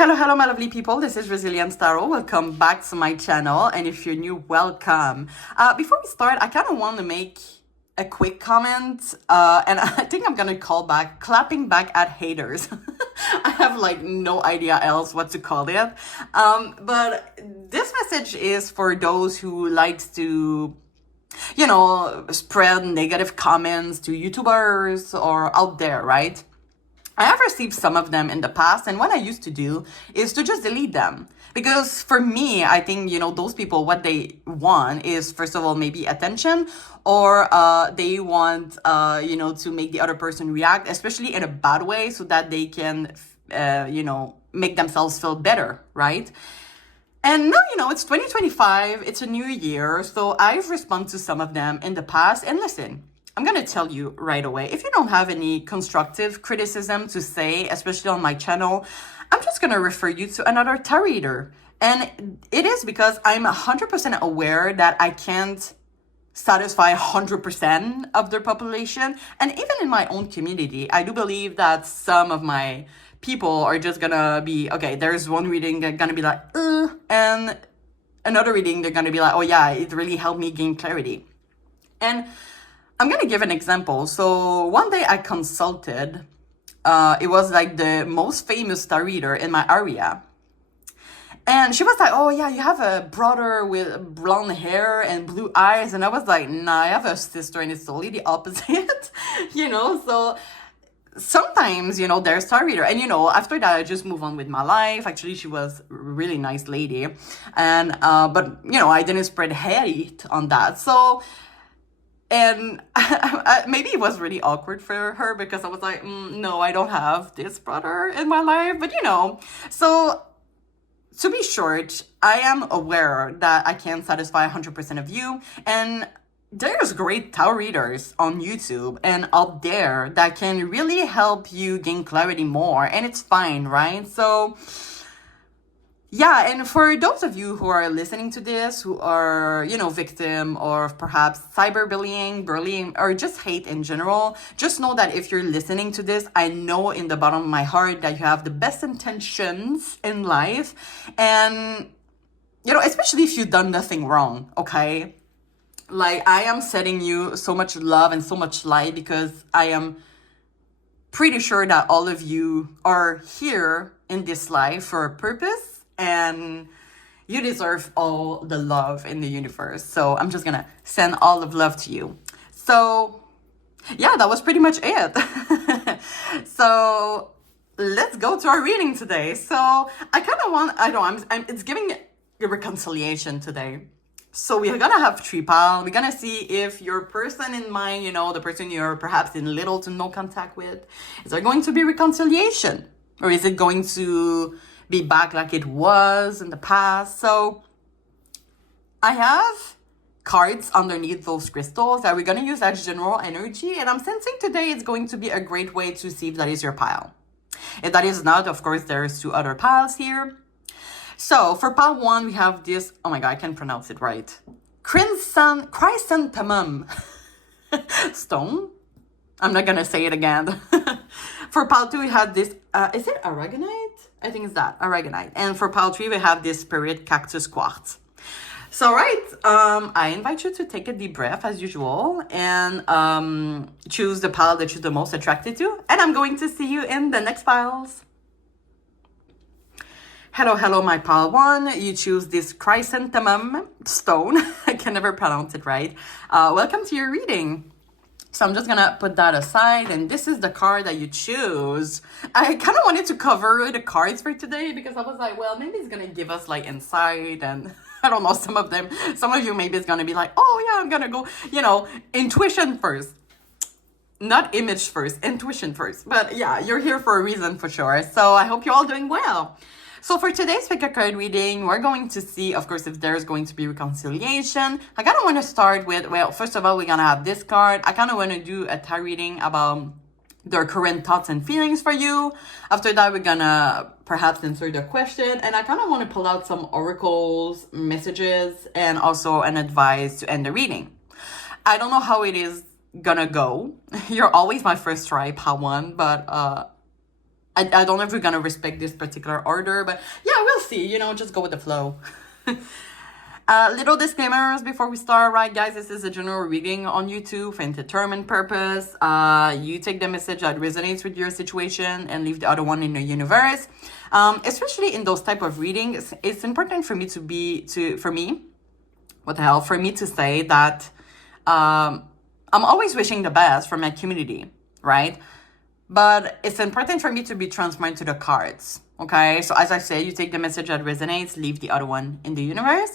Hello, my lovely people. This is Resilient Tarot. Welcome back to my channel. And if you're new, welcome. Before we start, I kind of want to make a quick comment. And I think I'm going to call back, clapping back at haters. I have like no idea else what to call it. But this message is for those who likes to, spread negative comments to YouTubers or out there, right? I have received some of them in the past, and what I used to do is to just delete them. Because for me, I think, those people, what they want is, first of all, maybe attention, or they want, to make the other person react, especially in a bad way, so that they can, make themselves feel better, right? And now, it's 2025, it's a new year, so I've responded to some of them in the past, and listen, I'm going to tell you right away, if you don't have any constructive criticism to say, especially on my channel, I'm just going to refer you to another tarot reader. And it is because I'm 100% aware that I can't satisfy 100% of the population. And even in my own community, I do believe that some of my people are just going to be, okay, there's one reading that's going to be like, and another reading, they're going to be like, oh yeah, it really helped me gain clarity. And I'm going to give an example. So one day I consulted, it was like the most famous star reader in my area. And she was like, oh yeah, you have a brother with blonde hair and blue eyes. And I was like, nah, I have a sister and it's totally the opposite, so sometimes, they're star reader. And, after that, I just move on with my life. Actually, she was a really nice lady. And, but, I didn't spread hate on that. So, and maybe it was really awkward for her because I was like, no, I don't have this brother in my life. But, so to be short, I am aware that I can't satisfy 100% of you. And there's great tarot readers on YouTube and out there that can really help you gain clarity more. And it's fine, right? So yeah, and for those of you who are listening to this, who are, victim of perhaps cyberbullying, bullying, or just hate in general, just know that if you're listening to this, I know in the bottom of my heart that you have the best intentions in life. And, especially if you've done nothing wrong, okay? Like, I am sending you so much love and so much light because I am pretty sure that all of you are here in this life for a purpose. And you deserve all the love in the universe. So I'm just gonna send all of love to you. So yeah, that was pretty much it. So let's go to our reading today. So I kind of want, it's giving a reconciliation today. So we're gonna have three piles. We're gonna see if your person in mind, the person you're perhaps in little to no contact with, is there going to be reconciliation? Or is it going to be back like it was in the past? So I have cards underneath those crystals that we're going to use as general energy. And I'm sensing today it's going to be a great way to see if that is your pile. If that is not, of course, there's two other piles here. So for pile one, we have this, oh my God, I can't pronounce it right. Chrystantemum stone. I'm not going to say it again. For pile two, we have this, is it Aragonite? I think it's that, Aragonite. And for pile three, we have this spirit Cactus Quartz. So, right, I invite you to take a deep breath as usual and choose the pile that you're the most attracted to. And I'm going to see you in the next piles. Hello, my pile one. You choose this Chrysanthemum stone. I can never pronounce it right. Welcome to your reading. So I'm just going to put that aside. And this is the card that you choose. I kind of wanted to cover the cards for today because I was like, well, maybe it's going to give us like insight. And I don't know, some of you maybe it's going to be like, oh yeah, I'm going to go, intuition first. Not image first, intuition first. But yeah, you're here for a reason for sure. So I hope you're all doing well. So for today's pick a card reading, we're going to see, of course, if there's going to be reconciliation. I kind of want to start with, well, first of all, we're going to have this card. I kind of want to do a tarot reading about their current thoughts and feelings for you. After that, we're going to perhaps answer the question. And I kind of want to pull out some oracles, messages, and also an advice to end the reading. I don't know how it is gonna go. You're always my first try, pile one, but I don't know if we're gonna respect this particular order, but yeah, we'll see. You know, just go with the flow. Little disclaimers before we start, right, guys? This is a general reading on YouTube for indeterminate purpose. You take the message that resonates with your situation and leave the other one in the universe. Especially in those type of readings, it's important for me to say that I'm always wishing the best for my community, right? But it's important for me to be transparent to the cards, okay? So as I say, you take the message that resonates, leave the other one in the universe.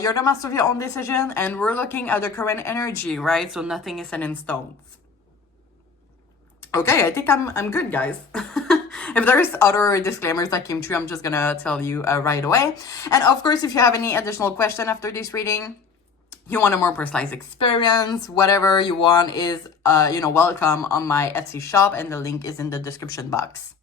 You're the master of your own decision, and we're looking at the current energy, right? So nothing is set in stones. Okay, I think I'm good, guys. If there's other disclaimers that came through, I'm just gonna tell you right away. And of course, if you have any additional question after this reading, you want a more personalized experience, whatever you want is, welcome on my Etsy shop, and the link is in the description box.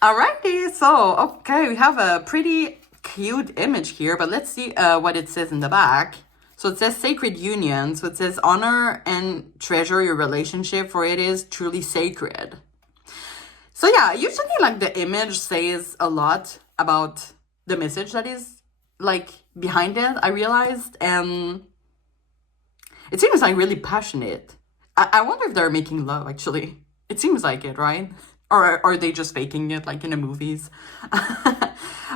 Alrighty, so, okay, we have a pretty cute image here, but let's see what it says in the back. So it says sacred union. So it says honor and treasure your relationship, for it is truly sacred. So yeah, usually like the image says a lot about the message that is like behind it, I realized, and it seems like really passionate. I wonder if they're making love, actually. It seems like it, right? Or are they just faking it like in the movies?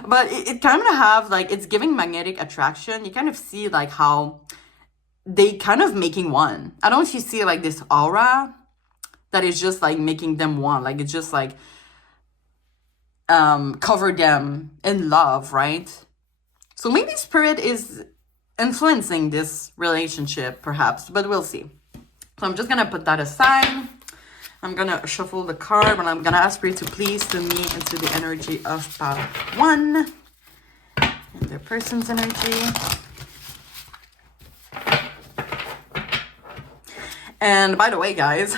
But it kind of have like, it's giving magnetic attraction. You kind of see like how they kind of making one. I don't know if you see like this aura that is just like making them one. Like it's just like cover them in love, right? So maybe spirit is influencing this relationship, perhaps, but we'll see. So I'm just gonna put that aside. I'm gonna shuffle the card, but I'm gonna ask Spirit to please tune me into the energy of part 1 and their person's energy. And by the way, guys,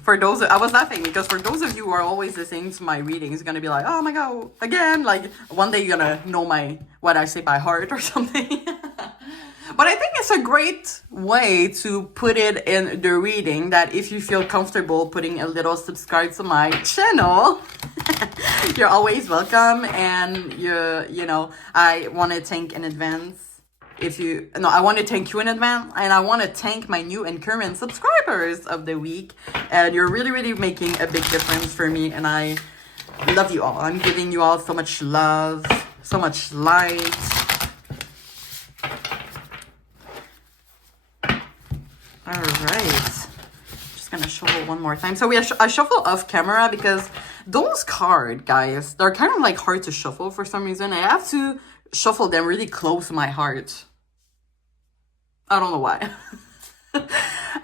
for those, I was laughing because for those of you who are always listening to my readings, it's gonna be like, oh my god, again, like one day you're gonna know what I say by heart or something. But I think it's a great way to put it in the reading that if you feel comfortable putting a little subscribe to my channel, you're always welcome. And I want to thank in advance. I want to thank you in advance, and I want to thank my new and current subscribers of the week. And you're really, really making a big difference for me, and I love you all. I'm giving you all so much love, so much light. All right, just gonna shuffle one more time. So I shuffle off camera because those cards, guys, they're kind of like hard to shuffle for some reason. I have to shuffle them really close to my heart. I don't know why.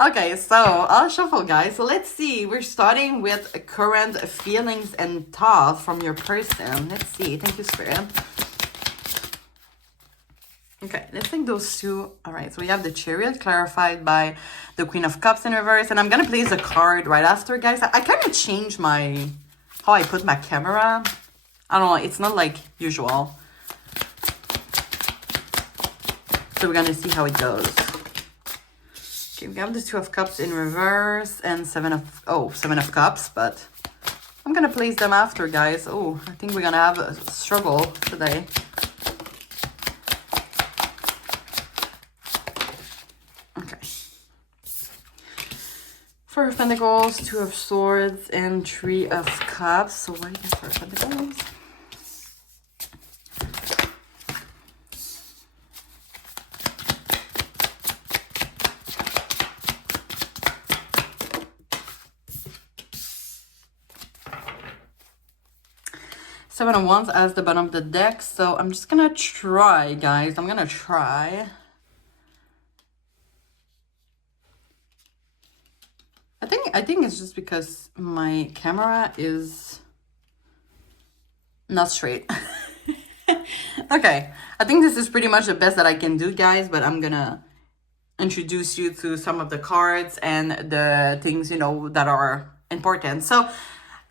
Okay, so I'll shuffle, guys. So let's see. We're starting with current feelings and thoughts from your person. Let's see. Thank you, Spirit. Okay, let's take those two. All right, so we have the Chariot clarified by the Queen of Cups in reverse. And I'm going to place a card right after, guys. I kind of changed how I put my camera. I don't know. It's not like usual. So we're going to see how it goes. Okay, we have the Two of Cups in reverse and Seven of Cups. But I'm going to place them after, guys. Oh, I think we're going to have a struggle today. Four of Pentacles, Two of Swords, and Three of Cups. So where is Four of Pentacles? Seven of Wands as the bottom of the deck. So I'm just gonna try, guys. I'm gonna try. I think it's just because my camera is not straight. Okay, I think this is pretty much the best that I can do, guys, but I'm gonna introduce you to some of the cards and the things, that are important. So,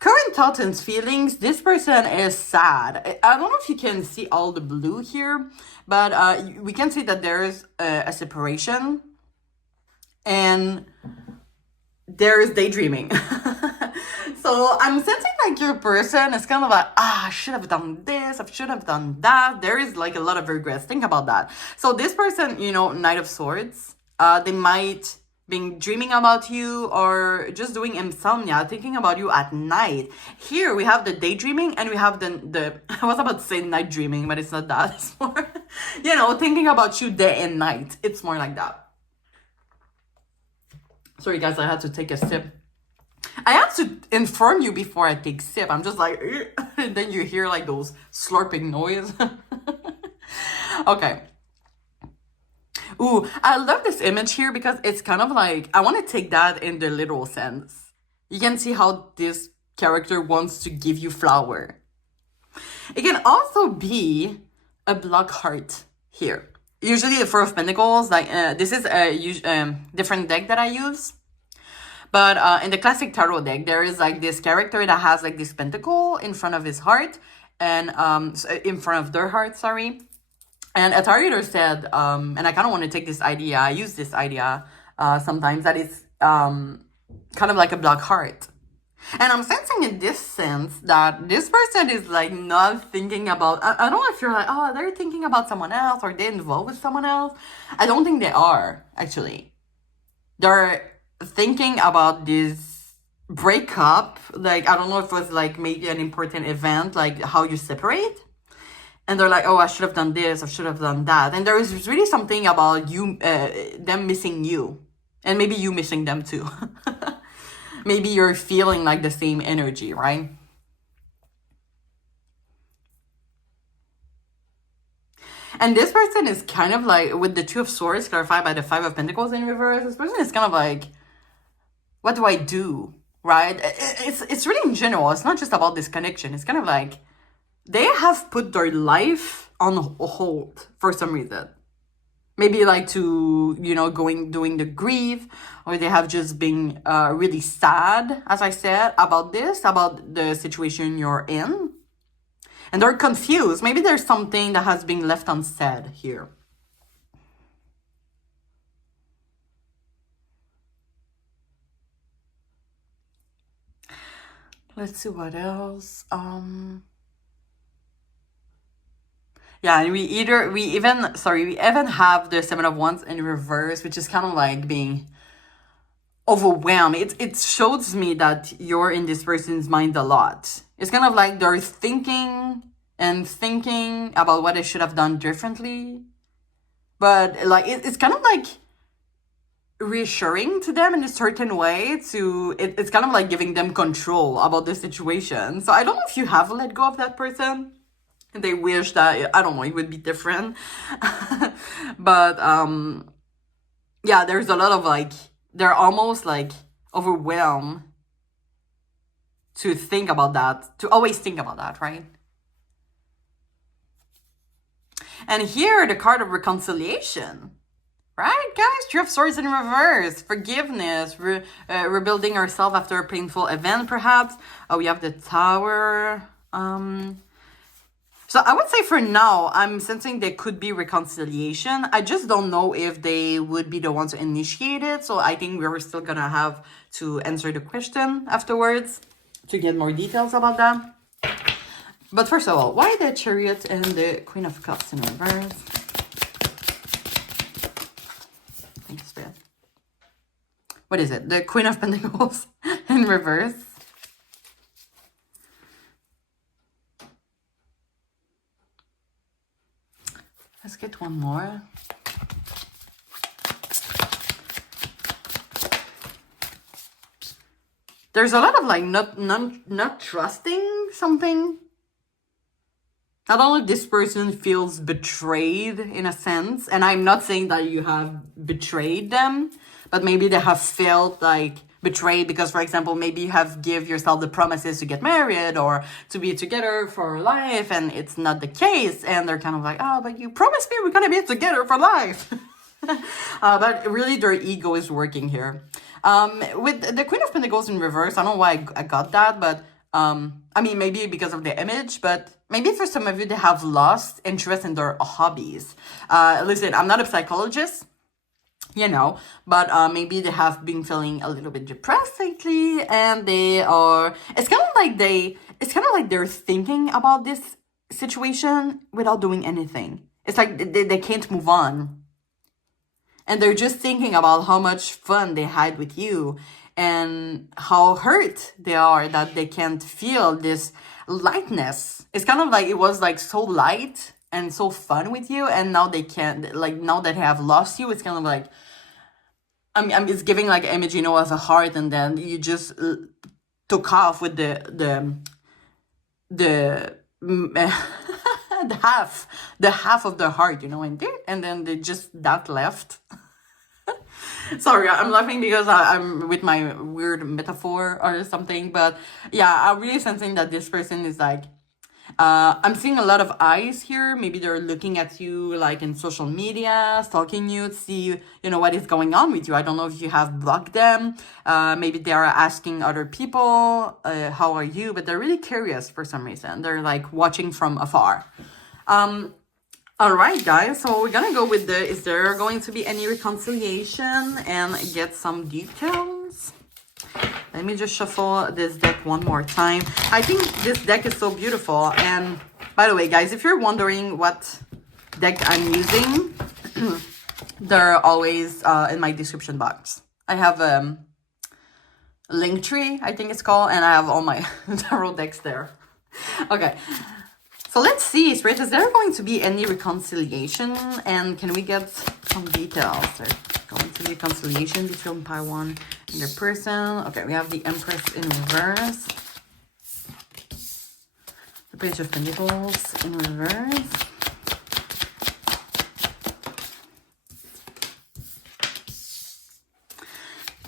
current thoughts and feelings. This person is sad. I don't know if you can see all the blue here, but we can see that there is a separation. And there's daydreaming. So I'm sensing like your person is kind of like, I should have done this, I should have done that. There is like a lot of regrets. Think about that. So this person, Knight of Swords, they might be dreaming about you or just doing insomnia, thinking about you at night. Here we have the daydreaming and we have the I was about to say night dreaming, but it's not that. It's more, thinking about you day and night. It's more like that. Sorry guys, I had to take a sip. I have to inform you before I take sip. I'm just like, and then you hear like those slurping noise. Okay. Ooh, I love this image here because it's kind of like, I want to take that in the literal sense. You can see how this character wants to give you flower. It can also be a block heart here. Usually the Four of Pentacles, like this is a different deck that I use. But in the classic tarot deck, there is like this character that has like this pentacle in front of his heart and in front of their heart, sorry. And a tarot reader said, and I kind of want to take this idea, I use this idea sometimes, that it's kind of like a black heart. And I'm sensing in this sense that this person is like not thinking about, I don't know if you're like, oh, they're thinking about someone else or they're involved with someone else. I don't think they are, actually. They're thinking about this breakup. Like, I don't know if it was like maybe an important event, like how you separate. And they're like, oh, I should have done this, I should have done that. And there is really something about you, them missing you. And maybe you missing them too. Maybe you're feeling like the same energy, right? And this person is kind of like, with the Two of Swords clarified by the Five of Pentacles in reverse, this person is kind of like, what do I do, right? It's really in general. It's not just about this connection. It's kind of like, they have put their life on hold for some reason. Maybe like to, doing the grief, or they have just been really sad, as I said, about the situation you're in. And they're confused. Maybe there's something that has been left unsaid here. Let's see what else. Yeah, and we even have the Seven of Wands in reverse, which is kind of like being overwhelmed. It shows me that you're in this person's mind a lot. It's kind of like they're thinking about what they should have done differently. But like it's kind of like reassuring to them in a certain way. It's kind of like giving them control about the situation. So I don't know if you have let go of that person. They wish that, I don't know, it would be different. But yeah, there's a lot of like, they're almost like overwhelmed to think about that, to always think about that, right? And here, the card of reconciliation, right, guys? Three of Swords in reverse, forgiveness, rebuilding ourselves after a painful event, perhaps. Oh, we have the Tower. So I would say for now, I'm sensing there could be reconciliation. I just don't know if they would be the ones to initiate it. So I think we're still going to have to answer the question afterwards to get more details about that. But first of all, why the Chariot and the Queen of Cups in reverse? Thanks, Spirit. What is it? The Queen of Pentacles in reverse. Let's get one more. There's a lot of like not trusting something. I don't know if this person feels betrayed in a sense. And I'm not saying that you have betrayed them, but maybe they have felt like betrayed because, for example, maybe you have give yourself the promises to get married or to be together for life, and it's not the case. And they're kind of like, oh, but you promised me we're going to be together for life. But really their ego is working here. With the Queen of Pentacles in reverse, I don't know why I got that, but I mean, maybe because of the image, but maybe for some of you, they have lost interest in their hobbies. Listen, I'm not a psychologist, you know, but maybe they have been feeling a little bit depressed lately, and it's kind of like they're thinking about this situation without doing anything. It's like they can't move on, and they're just thinking about how much fun they had with you and how hurt they are that they can't feel this lightness. It's kind of like it was like so light and so fun with you, and now they can't, like, now that they have lost you, it's kind of like, it's giving like image, you know, of a heart, and then you just took off with the the half of the heart, you know, and then they just that left. Sorry, I'm laughing because I'm with my weird metaphor or something, but yeah, I'm really sensing that this person is like, I'm seeing a lot of eyes here. Maybe they're looking at you like in social media, stalking you to see, you know, what is going on with you. I don't know if you have blocked them. Maybe they are asking other people, how are you? But they're really curious for some reason. They're like watching from afar. All right, guys. So we're gonna go with is there going to be any reconciliation and get some details? Let me just shuffle this deck one more time. I think this deck is so beautiful. And by the way, guys, if you're wondering what deck I'm using, they're always in my description box. I have Linktree, I think it's called, and I have all my tarot decks there. Okay, so let's see, Spirit, is there going to be any reconciliation? And can we get some details? There's going to be reconciliation between Paiwan and their person. Okay, we have the Empress in reverse. The Page of Pentacles in reverse.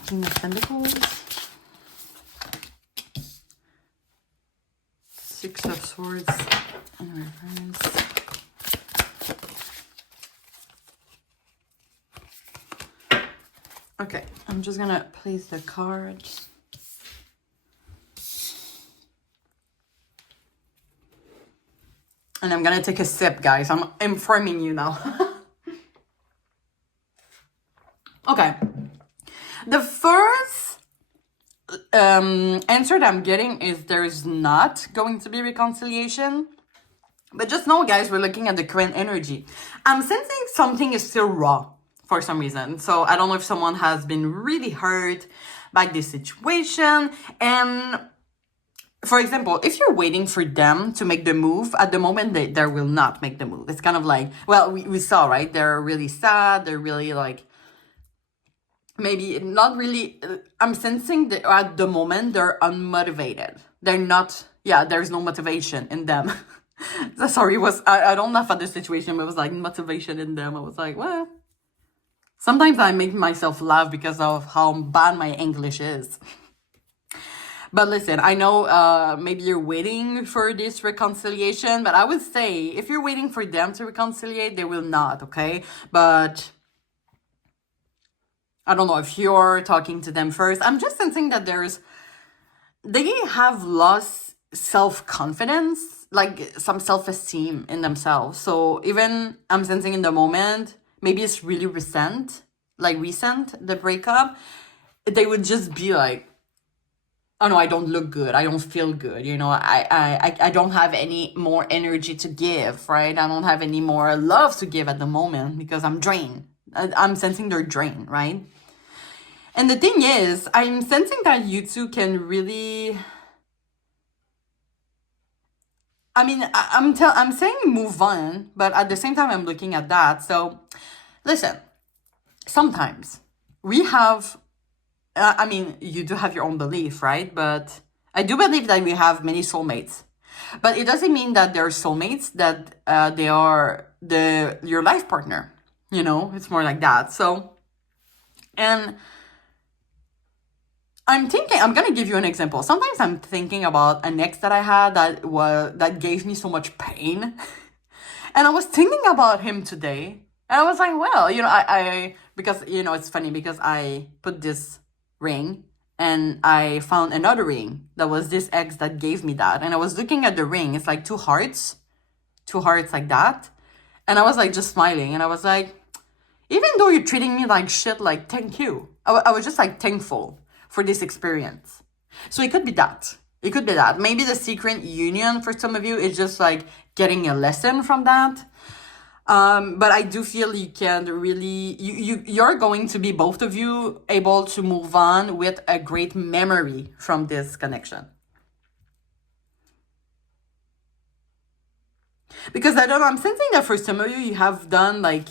King of Pentacles. Six of Swords in reverse. Okay, I'm just gonna place the card. And I'm gonna take a sip, guys. I'm informing you now. Okay. The first answer that I'm getting is there is not going to be reconciliation. But just know, guys, we're looking at the current energy. I'm sensing something is still raw for some reason. So I don't know if someone has been really hurt by this situation. And for example, if you're waiting for them to make the move, at the moment they will not make the move. It's kind of like, well, we saw, right? They're really sad. They're really like, maybe not really, I'm sensing that at the moment they're unmotivated. They're not, yeah, there's no motivation in them. Sorry, I don't laugh at the situation, but it was like motivation in them. I was like, well, sometimes I make myself laugh because of how bad my English is. But listen, I know maybe you're waiting for this reconciliation, but I would say if you're waiting for them to reconcile, they will not, okay? But I don't know if you're talking to them first. I'm just sensing that they have lost self-confidence, like some self-esteem in themselves. So even I'm sensing in the moment, maybe it's really recent, the breakup, they would just be like, oh no, I don't look good. I don't feel good. You know, I don't have any more energy to give, right? I don't have any more love to give at the moment because I'm drained. I'm sensing they're drained, right? And the thing is, I'm sensing that you two can really, I mean, I'm saying move on, but at the same time, I'm looking at that. So listen, sometimes we have, I mean, you do have your own belief, right? But I do believe that we have many soulmates. But it doesn't mean that they're soulmates, that they are your life partner. You know, it's more like that. So, and I'm gonna give you an example. Sometimes I'm thinking about an ex that I had that gave me so much pain. And I was thinking about him today. And I was like, well, you know, because, you know, it's funny because I put this ring and I found another ring that was this ex that gave me that. And I was looking at the ring. It's like two hearts like that. And I was like just smiling. And I was like, Even though you're treating me like shit, like, thank you. I was just like thankful for this experience. So it could be that. It could be that. Maybe the secret union for some of you is just like getting a lesson from that. But I do feel you can really, you're going to be, both of you, able to move on with a great memory from this connection. Because I don't know, I'm sensing that for some of you, you have done like,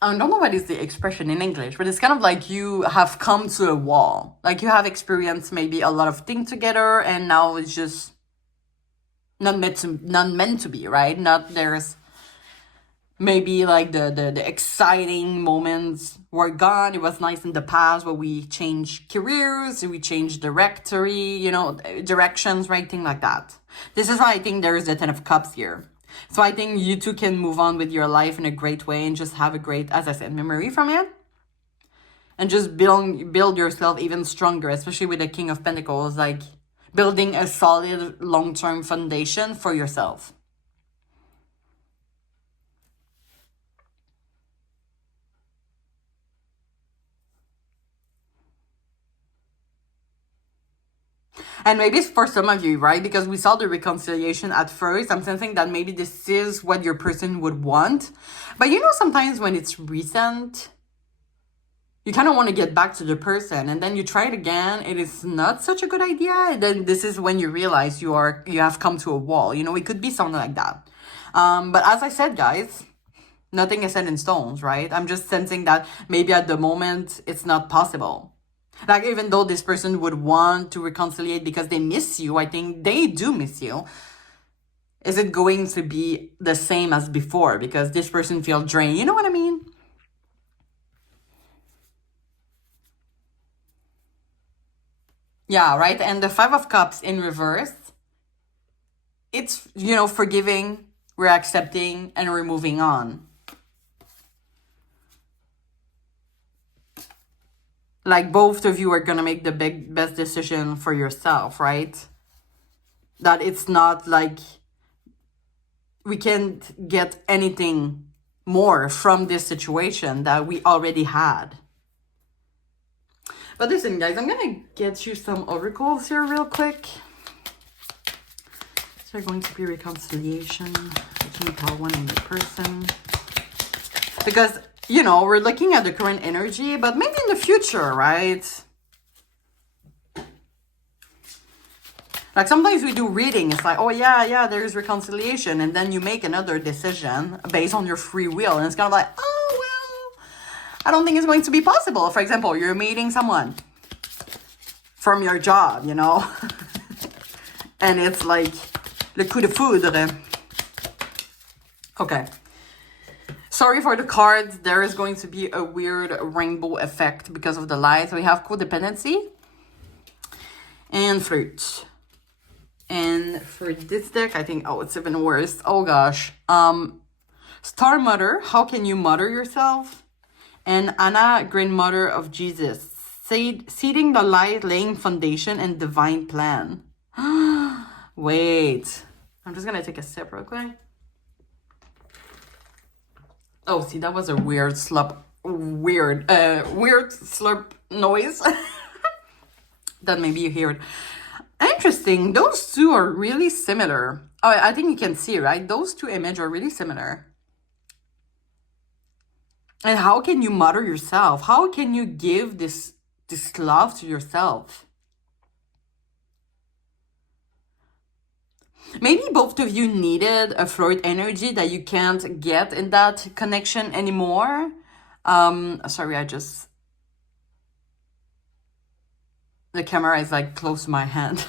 I don't know what is the expression in English, but it's kind of like you have come to a wall. Like you have experienced maybe a lot of things together, and now it's just not meant to be, right? Not there's maybe like the exciting moments were gone. It was nice in the past where we changed careers, we changed directory, directions, right? Thing like that. This is why I think there is the 10 of Cups here. So I think you two can move on with your life in a great way and just have a great, as I said, memory from it. And just build yourself even stronger, especially with the King of Pentacles, like building a solid long-term foundation for yourself. And maybe it's for some of you, right? Because we saw the reconciliation at first. I'm sensing that maybe this is what your person would want. But sometimes when it's recent, you kind of want to get back to the person, and then you try it again. It is not such a good idea. And then this is when you realize you have come to a wall. It could be something like that. But as I said, guys, nothing is set in stones, right? I'm just sensing that maybe at the moment it's not possible. Like, even though this person would want to reconcile because they miss you, I think they do miss you. Is it going to be the same as before? Because this person feels drained. You know what I mean? Yeah, right? And the 5 of Cups in reverse, it's, forgiving, we're accepting, and we're moving on. Like, both of you are going to make the best decision for yourself, right? That it's not like we can't get anything more from this situation that we already had. But listen, guys, I'm going to get you some oracles here real quick. So they're going to be reconciliation between part one and the person. Because, we're looking at the current energy, but maybe in the future, right? Like, sometimes we do reading. It's like, oh, yeah, there's reconciliation. And then you make another decision based on your free will. And it's kind of like, oh, well, I don't think it's going to be possible. For example, you're meeting someone from your job, and it's like, le coup de foudre. Okay. Sorry for the cards. There is going to be a weird rainbow effect because of the light. We have codependency and flute. And for this deck, I think, it's even worse. Oh, gosh. Star Mother, how can you mother yourself? And Anna, Grandmother of Jesus. Seeding the light, laying foundation, and divine plan. Wait. I'm just going to take a sip real quick. Oh, see, that was a weird slurp noise. That maybe you hear it. Interesting. Those two are really similar. Oh, I think you can see, right? Those two images are really similar. And how can you mother yourself? How can you give this love to yourself? Maybe both of you needed a flirt energy that you can't get in that connection anymore. Sorry, the camera is like close to my hand.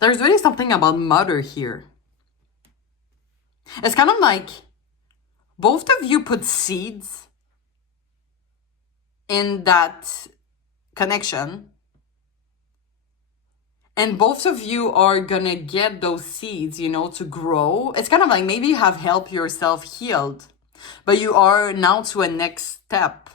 There's really something about mother here. It's kind of like both of you put seeds in that connection, and both of you are gonna get those seeds, to grow. It's kind of like maybe you have helped yourself healed, but you are now to a next step.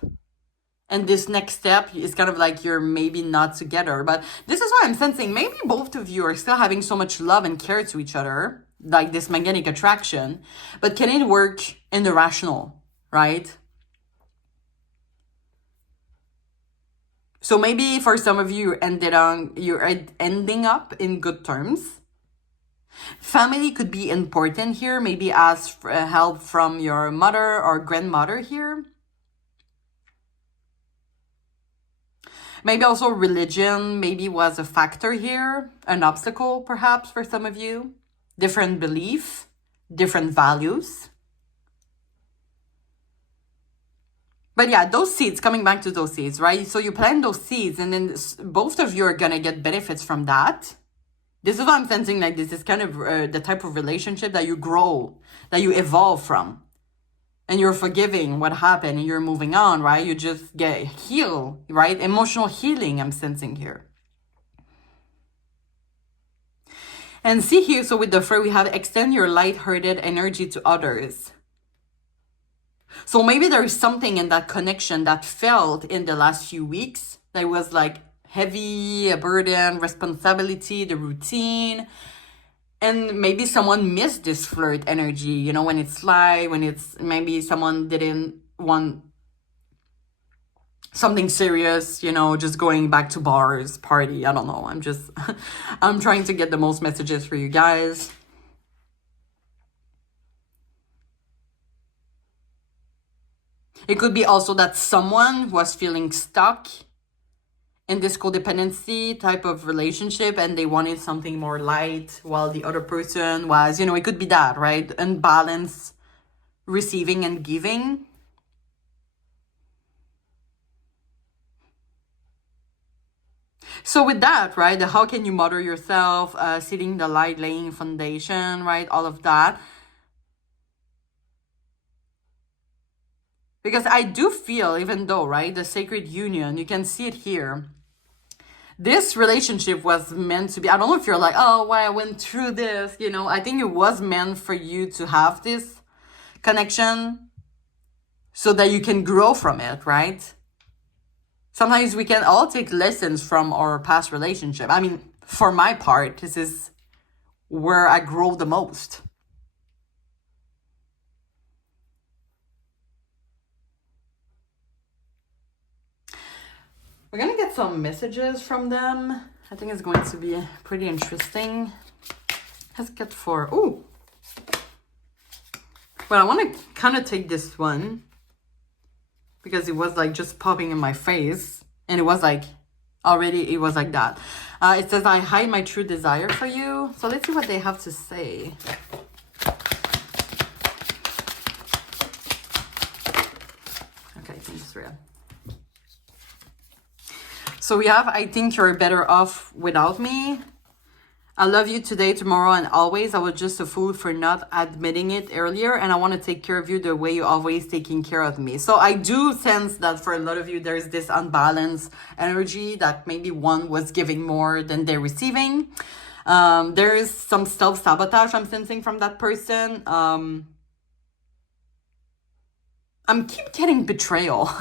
And this next step is kind of like you're maybe not together. But this is what I'm sensing. Maybe both of you are still having so much love and care to each other, like this magnetic attraction. But can it work in the rational, right? So maybe for some of you, you're ending up in good terms. Family could be important here. Maybe ask for help from your mother or grandmother here. Maybe also religion maybe was a factor here, an obstacle perhaps for some of you. Different belief, different values. But yeah, those seeds, coming back to those seeds, right? So you plant those seeds and then both of you are going to get benefits from that. This is what I'm sensing, like this is kind of the type of relationship that you grow, that you evolve from. And you're forgiving what happened and you're moving on, right? You just get healed, right? Emotional healing I'm sensing here. And see here, so with the fur, we have extend your light-hearted energy to others. So maybe there is something in that connection that felt in the last few weeks that was like heavy, a burden, responsibility, the routine. And maybe someone missed this flirt energy, you know, when it's light, when it's maybe someone didn't want something serious, you know, just going back to bars, party. I don't know. I'm trying to get the most messages for you guys. It could be also that someone was feeling stuck in this codependency type of relationship and they wanted something more light while the other person was, you know, it could be that, right? Unbalanced receiving and giving. So with that, right, how can you mother yourself, seeding the light, laying foundation, right, all of that. Because I do feel, even though, right, the sacred union, you can see it here. This relationship was meant to be, I don't know if you're like, oh, why I went through this, you know, I think it was meant for you to have this connection so that you can grow from it, right? Sometimes we can all take lessons from our past relationship. I mean, for my part, this is where I grow the most. We're gonna get some messages from them. I think it's going to be pretty interesting. Let's get for, oh. Well, I want to kind of take this one because it was like just popping in my face. And it was like, already it was like that. It says, I hide my true desire for you. So let's see what they have to say. Okay, thanks, Rhea. So we have, I think you're better off without me. I love you today, tomorrow, and always. I was just a fool for not admitting it earlier. And I want to take care of you the way you're always taking care of me. So I do sense that for a lot of you, there's this unbalanced energy that maybe one was giving more than they're receiving. There is some self-sabotage I'm sensing from that person. I'm keep getting betrayal.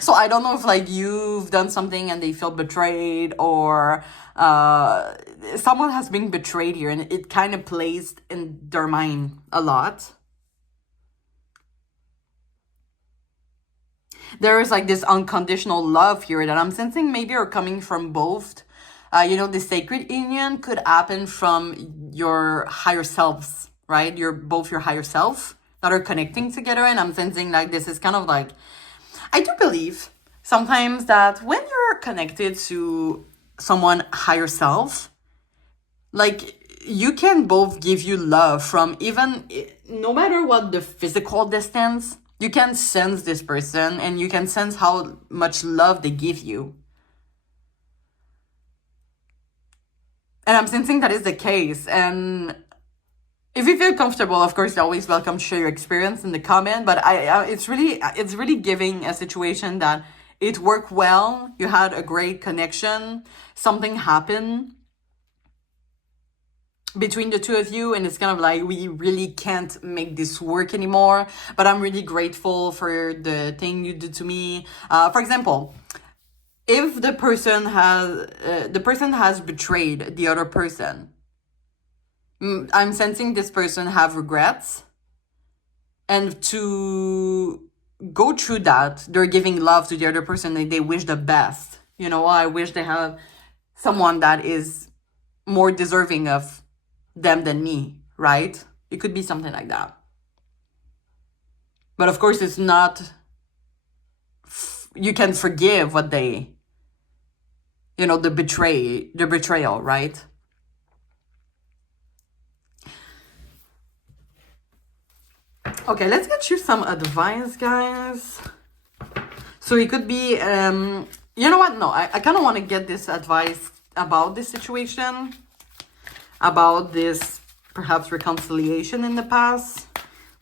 So I don't know if like you've done something and they feel betrayed, or someone has been betrayed here and it kind of plays in their mind a lot. There is like this unconditional love here that I'm sensing maybe are coming from both. You know, the sacred union could happen from your higher selves, right? Both your higher self that are connecting together. And I'm sensing like this is kind of like, I do believe sometimes that when you're connected to someone higher self, like you can both give you love from even, no matter what the physical distance, you can sense this person and you can sense how much love they give you. And I'm sensing that is the case. And if you feel comfortable, of course, you're always welcome to share your experience in the comment. But it's really giving a situation that it worked well. You had a great connection. Something happened. between the two of you, and it's kind of like we really can't make this work anymore, but I'm really grateful for the thing you did to me. For example, if the person has betrayed the other person, I'm sensing this person have regrets, and to go through that, they're giving love to the other person and they wish the best. You know, I wish they have someone that is more deserving of them than me, right? It could be something like that. But of course, it's not, you can forgive what they, you know, the betrayal, right? Okay, let's get you some advice, guys. So it could be, you know what? No, I kind of want to get this advice about this situation, about this perhaps reconciliation in the past.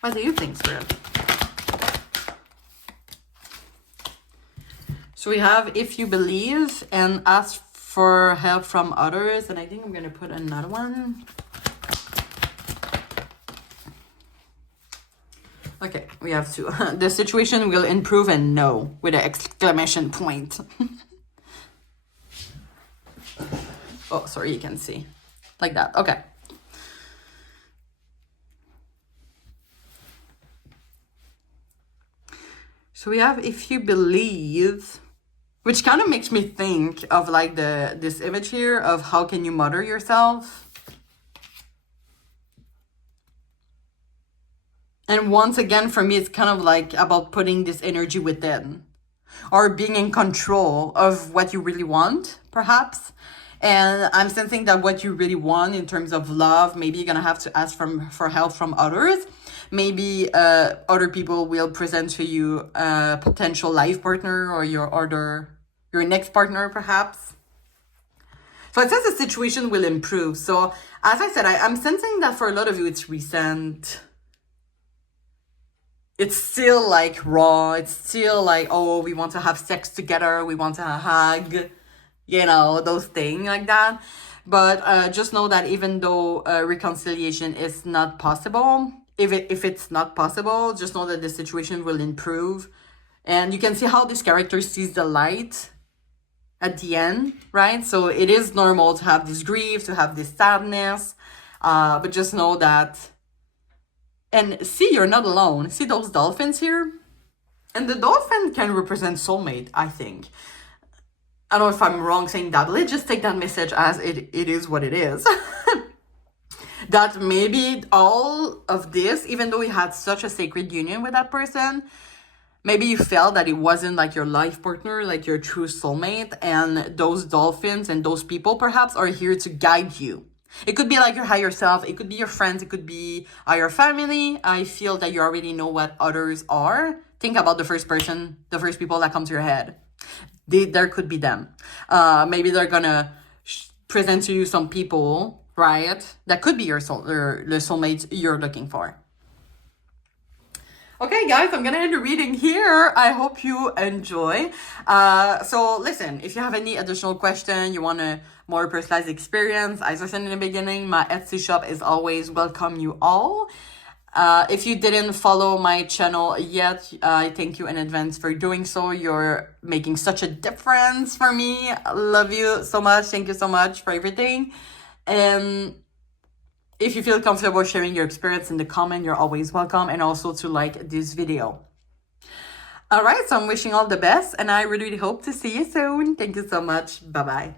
What do you think, Spirit? So we have if you believe and ask for help from others. And I think I'm going to put another one. Okay, we have two. The situation will improve and no, with an exclamation point. Oh, sorry, you can see. Like that. Okay. So we have if you believe, which kind of makes me think of like this image here of how can you mother yourself. And once again, for me, it's kind of like about putting this energy within or being in control of what you really want, perhaps. And I'm sensing that what you really want in terms of love, maybe you're going to have to ask for help from others. Maybe other people will present to you a potential life partner or your next partner, perhaps. So it says the situation will improve. So as I said, I'm sensing that for a lot of you, it's recent. It's still like raw. It's still like, oh, we want to have sex together. We want to hug, you know, those things like that. But just know that even though reconciliation is not possible, if it's not possible, just know that the situation will improve. And you can see how this character sees the light at the end, right? So it is normal to have this grief, to have this sadness. But just know that. And see, you're not alone. See those dolphins here? And the dolphin can represent soulmate, I think. I don't know if I'm wrong saying that, but let's just take that message as it is what it is. That maybe all of this, even though you had such a sacred union with that person, maybe you felt that it wasn't like your life partner, like your true soulmate. And those dolphins and those people perhaps are here to guide you. It could be like your higher self. It could be your friends. It could be your family. I feel that you already know what others are. Think about the first people that come to your head. There could be them. Maybe they're going to present to you some people, right? That could be the soulmates you're looking for. Okay, guys, I'm going to end the reading here. I hope you enjoy. So listen, if you have any additional question, you want a more personalized experience, as I said in the beginning, my Etsy shop is always welcome you all. If you didn't follow my channel yet, I thank you in advance for doing so. You're making such a difference for me. I love you so much. Thank you so much for everything. And if you feel comfortable sharing your experience in the comment, you're always welcome. And also to like this video. All right, so I'm wishing all the best. And I really, really hope to see you soon. Thank you so much. Bye-bye.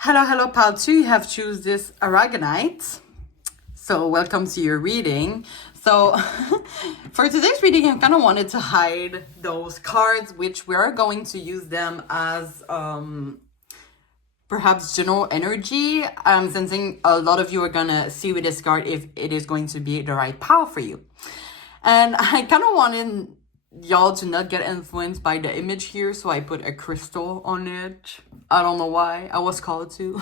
Hello, pile 2. You have choose this Aragonite. So welcome to your reading. So for today's reading, I kind of wanted to hide those cards, which we are going to use them as perhaps general energy. I'm sensing a lot of you are going to see with this card if it is going to be the right pile for you. And I kind of wanted y'all to not get influenced by the image here, so I put a crystal on it. I don't know why. I was called to.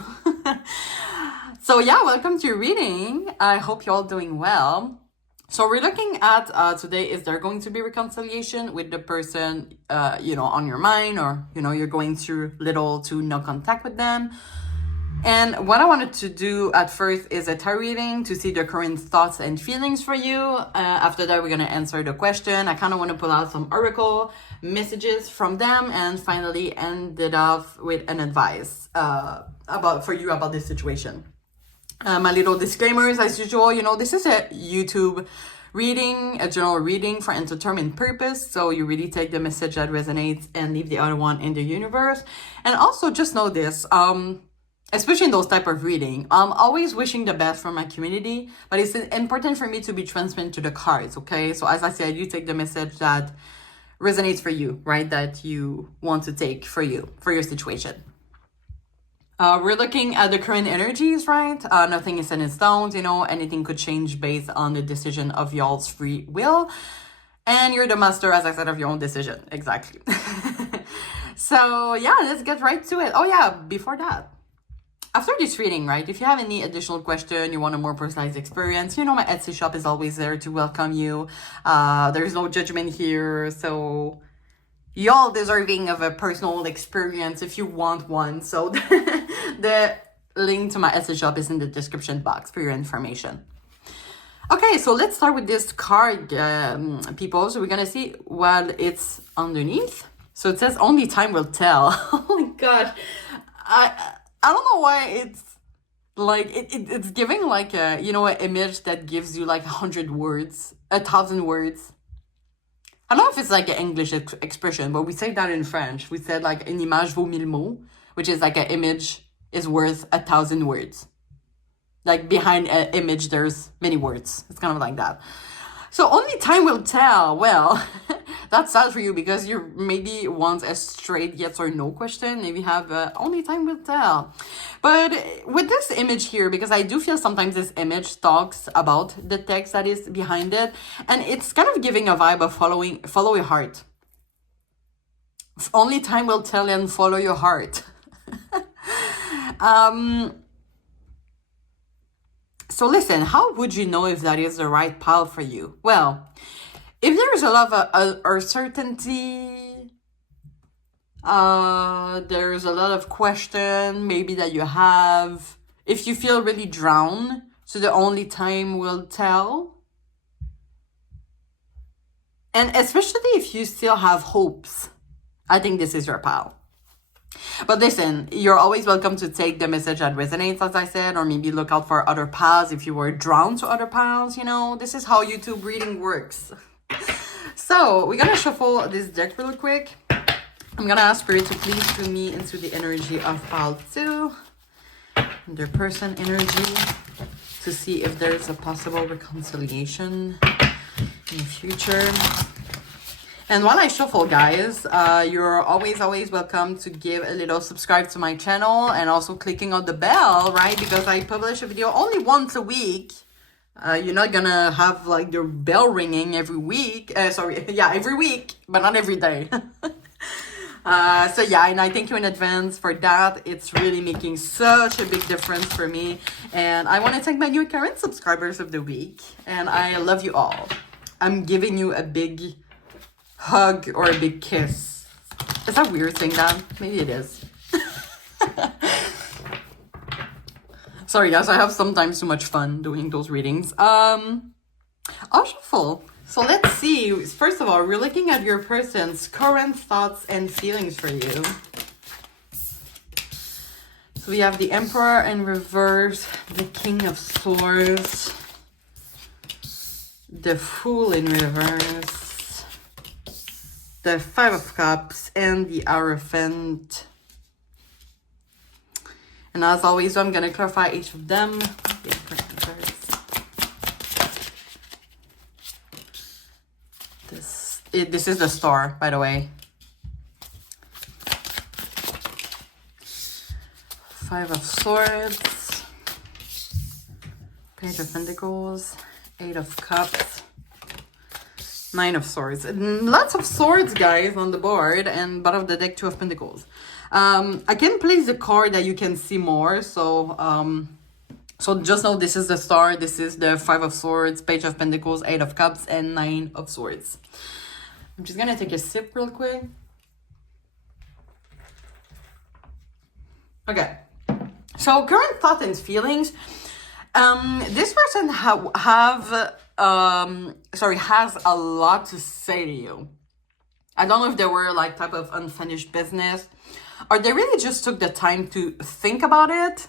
So yeah, welcome to your reading. I hope you're all doing well. So we're looking at today, is there going to be reconciliation with the person, on your mind, or, you're going through little to no contact with them. And what I wanted to do at first is a tarot reading to see the current thoughts and feelings for you. After that, we're going to answer the question. I kind of want to pull out some oracle messages from them and finally end it off with an advice for you about this situation. My little disclaimers, as usual, this is a YouTube reading, a general reading for entertainment purpose. So you really take the message that resonates and leave the other one in the universe. And also just know this, especially in those type of reading, I'm always wishing the best for my community, but it's important for me to be transparent to the cards, okay? So as I said, you take the message that resonates for you, right? That you want to take for you, for your situation. We're looking at the current energies, right? Nothing is set in stone, anything could change based on the decision of y'all's free will. And you're the master, as I said, of your own decision. Exactly. So yeah, let's get right to it. Oh yeah, before that, after this reading, right, if you have any additional question, you want a more personalized experience, my Etsy shop is always there to welcome you. There's no judgment here, so y'all deserving of a personal experience if you want one. So the link to my Etsy shop is in the description box for your information. Okay, so let's start with this card, people. So we're gonna see what it's underneath. So it says, only time will tell. Oh my God. I don't know why it's like, it's giving like a, an image that gives you like 100 words, 1,000 words. I don't know if it's like an English expression, but we say that in French. We said like, une image vaut mille mots, which is like an image is worth 1,000 words. Like behind an image, there's many words. It's kind of like that. So only time will tell. Well, that's sad for you because you maybe want a straight yes or no question. Maybe have only time will tell. But with this image here, because I do feel sometimes this image talks about the text that is behind it. And it's kind of giving a vibe of follow your heart. Only time will tell and follow your heart. So listen, how would you know if that is the right path for you? Well, if there is a lot of uncertainty, there's a lot of question maybe that you have. If you feel really drowned, so the only time will tell. And especially if you still have hopes, I think this is your path. But listen, you're always welcome to take the message that resonates, as I said, or maybe look out for other paths if you were drawn to other paths, This is how YouTube reading works. So, we're going to shuffle this deck really quick. I'm going to ask Spirit to please put me into the energy of pile 2, their person energy, to see if there's a possible reconciliation in the future. And while I shuffle, guys, you're always welcome to give a little subscribe to my channel and also clicking on the bell, right? Because I publish a video only once a week. You're not gonna have like the bell ringing every week. Every week, but not every day. So yeah, and I thank you in advance for that. It's really making such a big difference for me. And I want to thank my new current subscribers of the week. And I love you all. I'm giving you a big hug or a big kiss. Is that weird saying that? Maybe it is. Sorry guys, I have sometimes too much fun doing those readings. I'll shuffle. So let's see. First of all, we're looking at your person's current thoughts and feelings for you. So we have the Emperor in reverse, the King of Swords, the Fool in reverse, the Five of Cups, and the Hierophant. And as always, I'm going to clarify each of them. This is the Star, by the way. Five of Swords, Page of Pentacles, Eight of Cups, Nine of Swords. And lots of swords, guys, on the board, and bottom of the deck, Two of Pentacles. I can place the card that you can see more, so just know this is the Star, this is the Five of Swords, Page of Pentacles, Eight of Cups, and Nine of Swords. I'm just gonna take a sip real quick. Okay. So current thoughts and feelings. This person has a lot to say to you. I don't know if they were like type of unfinished business, or they really just took the time to think about it,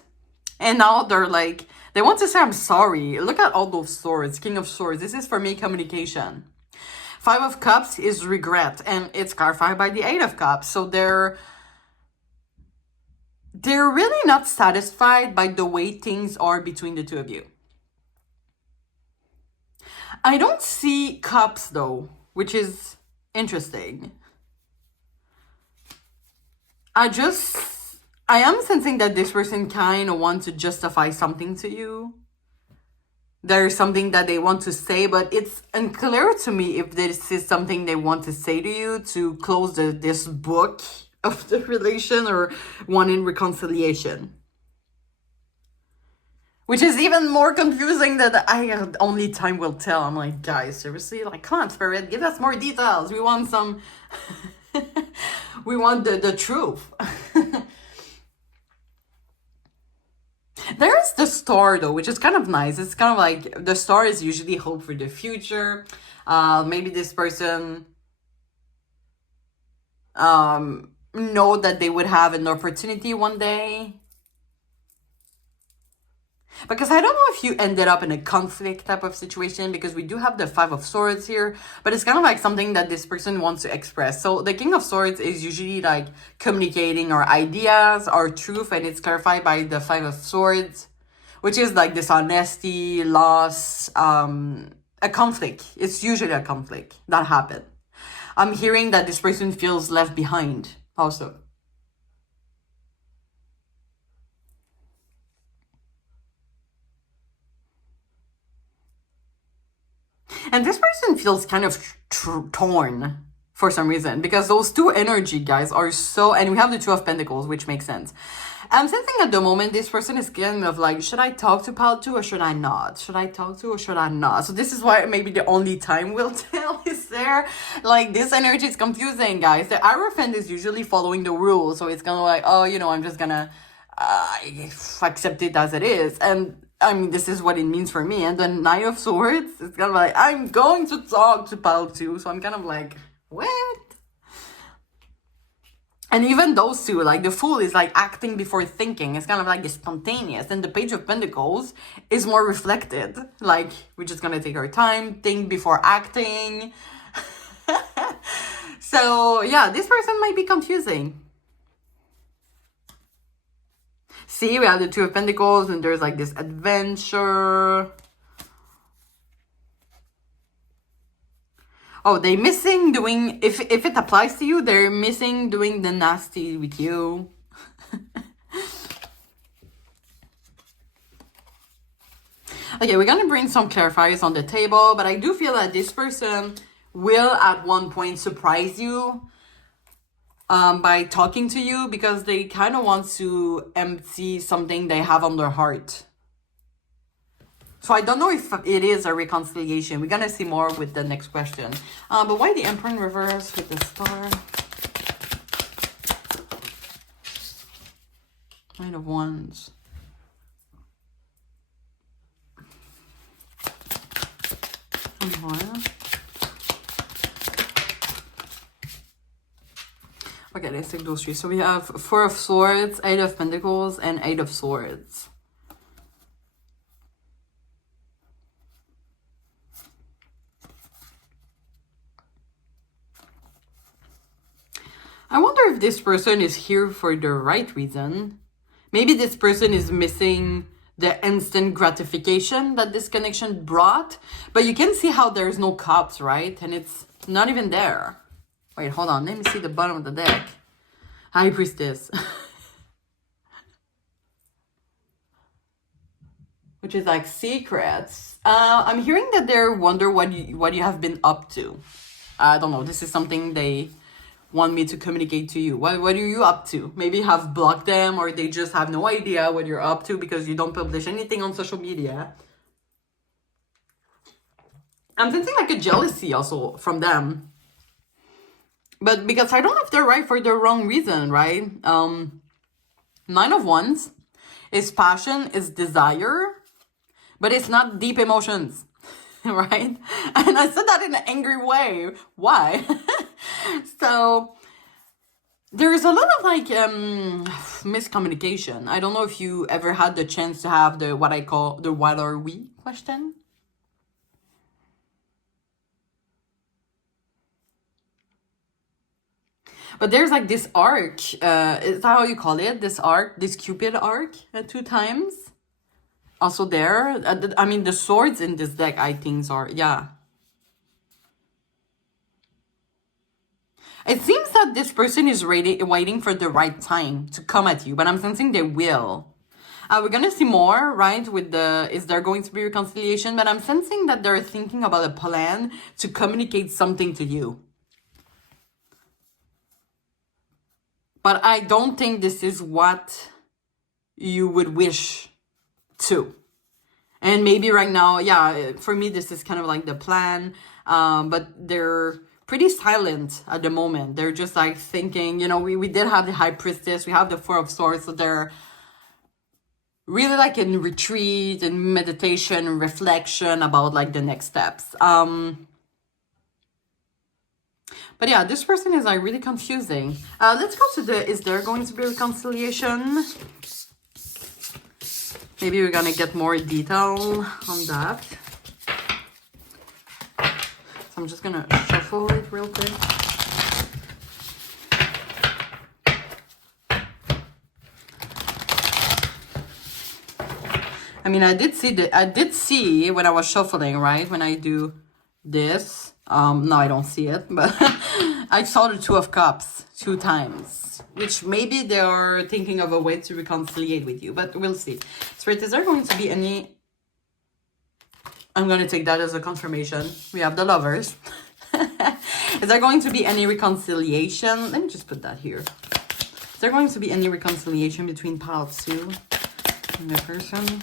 and now they're like, they want to say I'm sorry. Look at all those swords, King of Swords. This is for me communication. Five of Cups is regret, and it's clarified by the Eight of Cups. So they're really not satisfied by the way things are between the two of you. I don't see cups though, which is interesting. I am sensing that this person kind of wants to justify something to you. There's something that they want to say, but it's unclear to me if this is something they want to say to you to close this book of the relation or wanting reconciliation. Which is even more confusing that only time will tell. I'm like, guys, seriously? Like, come on, Spirit, give us more details. We want some... we want the truth. There's the star, though, which is kind of nice. It's kind of like, the star is usually hope for the future. Maybe this person... know that they would have an opportunity one day. Because I don't know if you ended up in a conflict type of situation, because we do have the Five of Swords here, but it's kind of like something that this person wants to express. So the King of Swords is usually like communicating our ideas, our truth, and it's clarified by the Five of Swords, which is like dishonesty, loss, a conflict. It's usually a conflict that happened. I'm hearing that this person feels left behind also. And this person feels kind of torn for some reason, because those two energy guys are so, and we have the Two of Pentacles, which makes sense. I'm sensing at the moment this person is kind of like, should I talk to Pal 2 or should I not? Should I talk to or should I not? So this is why maybe the only time will tell is there. Like, this energy is confusing, guys. The Hierophant is usually following the rules, so it's kind of like, oh, you know, I'm just gonna accept it as it is. And I mean, this is what it means for me. And the Knight of Swords, it's kind of like, I'm going to talk to Pal 2. So I'm kind of like, what? And even those two, like the Fool is like acting before thinking. It's kind of like the spontaneous. And the Page of Pentacles is more reflected. Like, we're just gonna take our time, think before acting. So yeah, this person might be confusing. See, we have the Two of Pentacles and there's like this adventure. Oh, they're missing doing, if it applies to you, they're missing doing the nasty with you. Okay, we're gonna bring some clarifiers on the table, but I do feel that this person will at one point surprise you by talking to you, because they kind of want to empty something they have on their heart. So I don't know if it is a reconciliation. We're gonna see more with the next question. But why the Emperor in reverse with the Star? Knight of Wands. Okay, let's take those three. So we have Four of Swords, Eight of Pentacles, and Eight of Swords. I wonder if this person is here for the right reason. Maybe this person is missing the instant gratification that this connection brought. But you can see how there's no cups, right? And it's not even there. Wait, hold on. Let me see the bottom of the deck. High Priestess. Which is like secrets. I'm hearing that they wonder what you have been up to. I don't know. This is something they want me to communicate to you. What are you up to? Maybe you have blocked them, or they just have no idea what you're up to because you don't publish anything on social media. I'm sensing like a jealousy also from them. But because I don't know if they're right for the wrong reason, right? Nine of Wands is passion, is desire, but it's not deep emotions, right? And I said that in an angry way. Why? So there's a lot of like miscommunication. I don't know if you ever had the chance to have the what I call the what are we question. But there's like this arc, is that how you call it? This arc, this Cupid arc at 2 times. Also there, I mean the swords in this deck I think are, yeah. It seems that this person is waiting for the right time to come at you, but I'm sensing they will. We're gonna see more, right, with the, is there going to be reconciliation? But I'm sensing that they're thinking about a plan to communicate something to you. But I don't think this is what you would wish to. And maybe right now, yeah, for me, this is kind of like the plan. But they're pretty silent at the moment. They're just like thinking, you know, we did have the High Priestess. We have the Four of Swords. So they're really like in retreat and meditation and reflection about like the next steps. But yeah, this person is like really confusing. Let's go to the, is there going to be reconciliation? Maybe we're gonna get more detail on that. So I'm just gonna shuffle it real quick. I mean, I did see when I was shuffling, right? When I do this. No, I don't see it, but I saw the Two of Cups 2 times, which maybe they're thinking of a way to reconcile with you, but we'll see. Spirit, is there going to be any... I'm going to take that as a confirmation. We have the Lovers. Is there going to be any reconciliation? Let me just put that here. Is there going to be any reconciliation between Pile 2 and the person?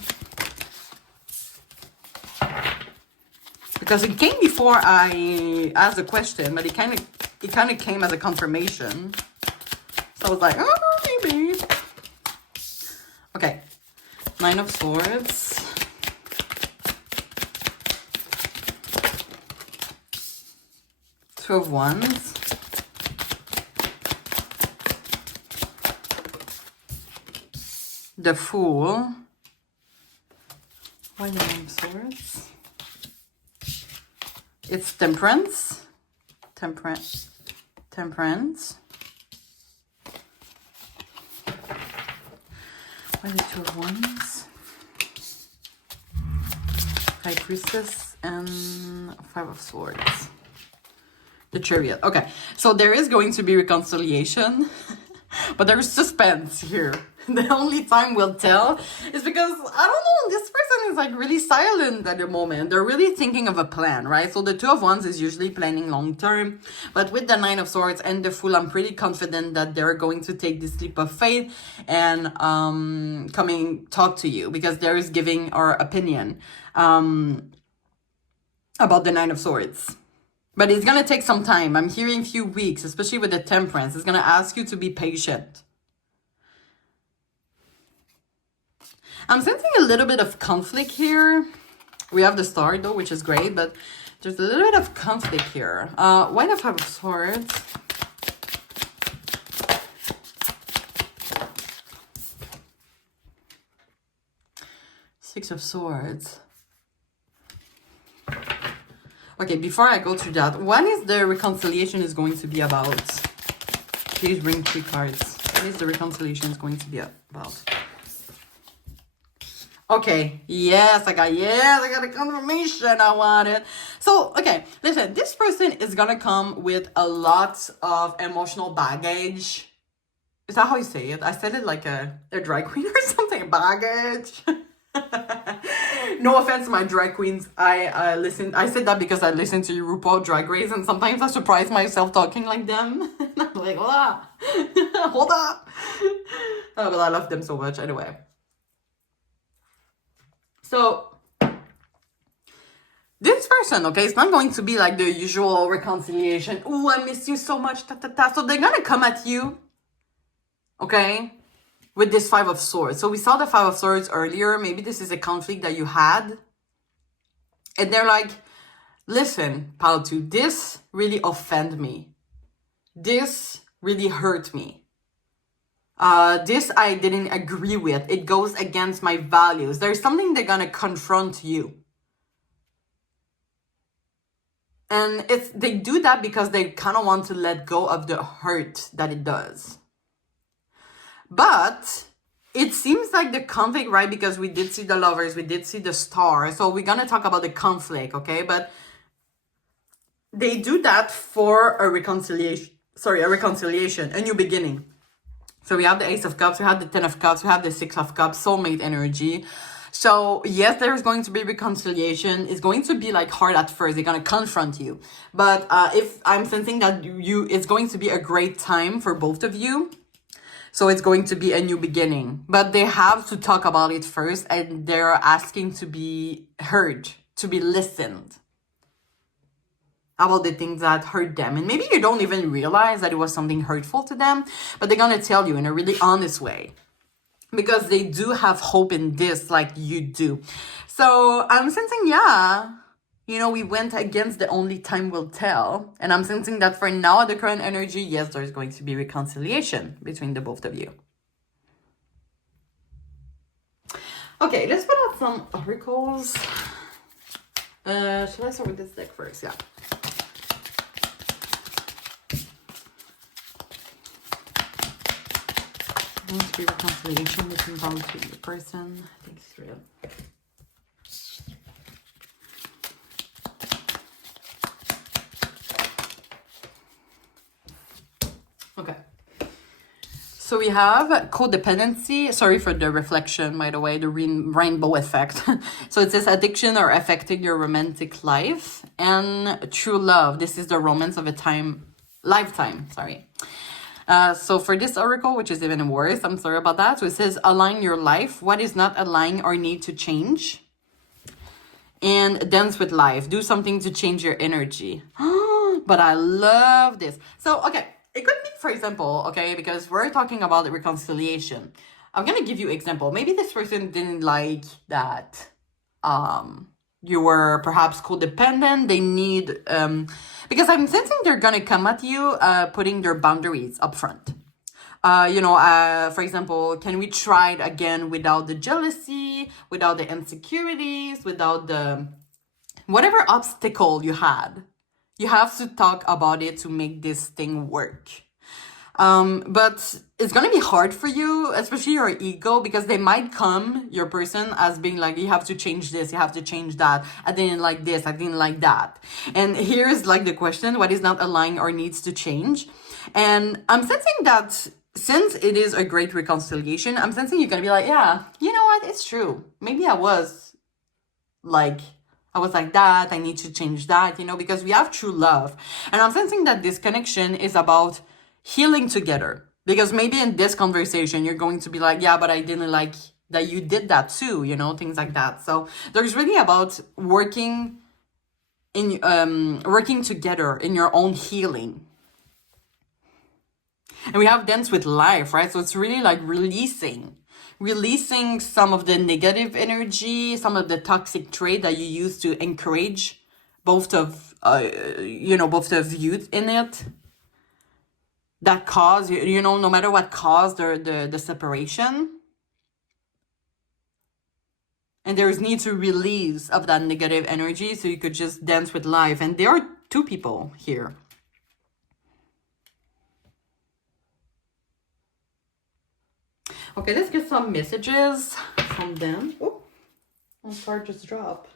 Because it came before I asked the question, but it kind of came as a confirmation. So I was like, oh, maybe. Okay. 9 of Swords. Two of Wands. The Fool. Why 9 of Swords? It's Temperance. Temperance. Why the Two of Wands? High Priestess and 5 of Swords. The Chariot. Okay, so there is going to be reconciliation, but there's suspense here. The only time we'll tell is because, I don't know, this person is like really silent at the moment. They're really thinking of a plan, right? So the Two of Wands is usually planning long term. But with the 9 of Swords and the Fool, I'm pretty confident that they're going to take this leap of faith and talk to you, because there is giving our opinion about the 9 of Swords. But it's going to take some time. I'm hearing a few weeks, especially with the Temperance. It's going to ask you to be patient. I'm sensing a little bit of conflict here. We have the Star though, which is great, but there's a little bit of conflict here. Why the 5 of Swords? Six of Swords. Okay, before I go through that, what is the reconciliation is going to be about? Please bring 3 cards. What is the reconciliation is going to be about? Okay, yes, I got a confirmation I wanted. So, okay, listen, this person is gonna come with a lot of emotional baggage. Is that how you say it? I said it like a drag queen or something, baggage. No offense to my drag queens. I said that because I listen to RuPaul Drag Race, and sometimes I surprise myself talking like them. I'm like, hola, hold up. Oh, but I love them so much anyway. So, this person, okay, it's not going to be like the usual reconciliation. Oh, I miss you so much, ta ta ta. So they're gonna come at you, okay, with this Five of Swords. So we saw the Five of Swords earlier. Maybe this is a conflict that you had. And they're like, listen, pile 2, this really offended me. This really hurt me. This I didn't agree with. It goes against my values. There's something they're gonna confront you. And they do that because they kind of want to let go of the hurt that it does. But it seems like the conflict, right? Because we did see the Lovers, we did see the Star. So we're going to talk about the conflict, okay? But they do that for a reconciliation, a new beginning. So we have the Ace of Cups, we have the Ten of Cups, we have the Six of Cups, soulmate energy. So yes, there's going to be reconciliation. It's going to be like hard at first. They're going to confront you. But if I'm sensing that it's going to be a great time for both of you. So it's going to be a new beginning. But they have to talk about it first. And they're asking to be heard, to be listened about the things that hurt them. And maybe you don't even realize that it was something hurtful to them. But they're going to tell you in a really honest way. Because they do have hope in this like you do. So I'm sensing, yeah, you know, we went against the only time will tell. And I'm sensing that for now, the current energy, yes, there's going to be reconciliation between the both of you. Okay, let's put out some oracles. Shall I start with this deck first? Yeah. Going to be reconciliation between the person. I think it's real. Okay. So we have codependency. Sorry for the reflection, by the way, the rainbow effect. So it says addiction or affecting your romantic life. And true love. This is the romance of a lifetime. Sorry. So for this oracle, which is even worse, I'm sorry about that. So it says, align your life. What is not aligning or need to change? And dance with life. Do something to change your energy. But I love this. So, okay. It could be, for example, okay, because we're talking about the reconciliation. I'm going to give you an example. Maybe this person didn't like that. You were perhaps codependent. They need, because I'm sensing they're going to come at you, putting their boundaries up front. For example, can we try it again without the jealousy, without the insecurities, without the, whatever obstacle you had. You have to talk about it to make this thing work. But it's going to be hard for you, especially your ego, because they might come, your person, as being like, you have to change this, you have to change that. I didn't like this, I didn't like that. And here's like the question, what is not aligning or needs to change? And I'm sensing that since it is a great reconciliation, I'm sensing you're going to be like, yeah, you know what? It's true. Maybe I was like that. I need to change that, because we have true love. And I'm sensing that this connection is about healing together. Because maybe in this conversation, you're going to be like, yeah, but I didn't like that you did that too, things like that. So there's really about working together in your own healing. And we have dance with life, right? So it's really like releasing some of the negative energy, some of the toxic trait that you use to encourage both of you in it. That cause, no matter what caused the separation. And there is need to release of that negative energy so you could just dance with life. And there are two people here. Okay, let's get some messages from them. Oh, my card just dropped.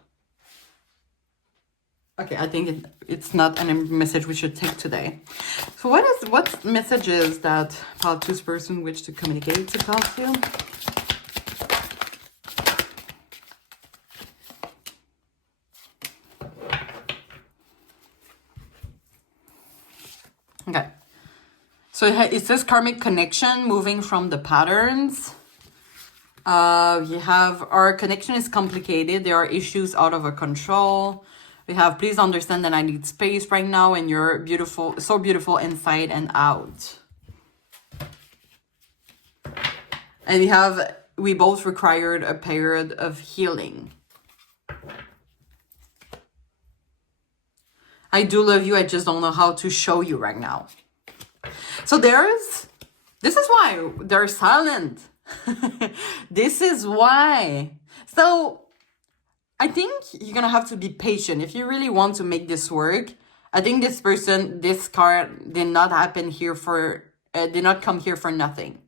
Okay, I think it's not a message we should take today. So what messages that Pile 2's person wish to communicate to Pile 2? Okay. So it says karmic connection, moving from the patterns. We have our connection is complicated. There are issues out of our control. We have, please understand that I need space right now and you're beautiful, so beautiful inside and out. And we both required a period of healing. I do love you, I just don't know how to show you right now. So this is why they're silent. This is why. So I think you're gonna have to be patient if you really want to make this work. I think this card did not happen here did not come here for nothing.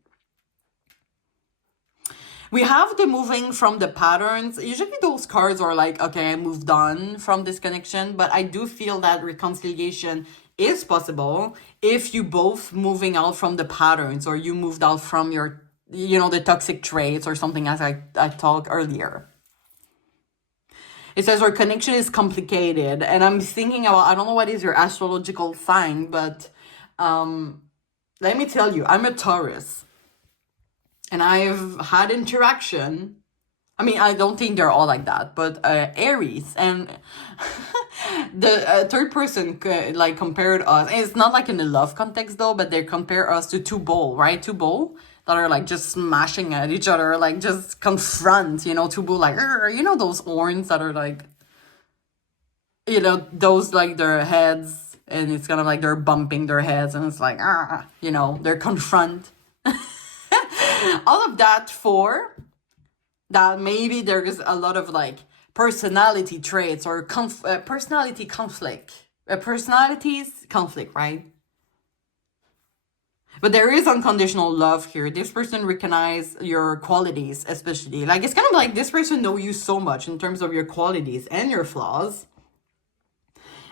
We have the moving from the patterns. Usually those cards are like, okay, I moved on from this connection, but I do feel that reconciliation is possible if you both moving out from the patterns, or you moved out from your, the toxic traits or something, as I talked earlier. It says our connection is complicated, and I'm thinking about, I don't know what is your astrological sign, but let me tell you, I'm a Taurus. And I've had interaction. I mean, I don't think they're all like that, but Aries and the third person like compared us. And it's not like in the love context though, but they compare us to two bull, right? Two bull that are like just smashing at each other, like just confront, two bull like, those horns that are like, those like their heads, and it's kind of like they're bumping their heads, and it's like, they're confront. All of that for that maybe there's a lot of like personality traits or personalities conflict, right? But there is unconditional love here. This person recognize your qualities, especially. Like, it's kind of like this person know you so much in terms of your qualities and your flaws.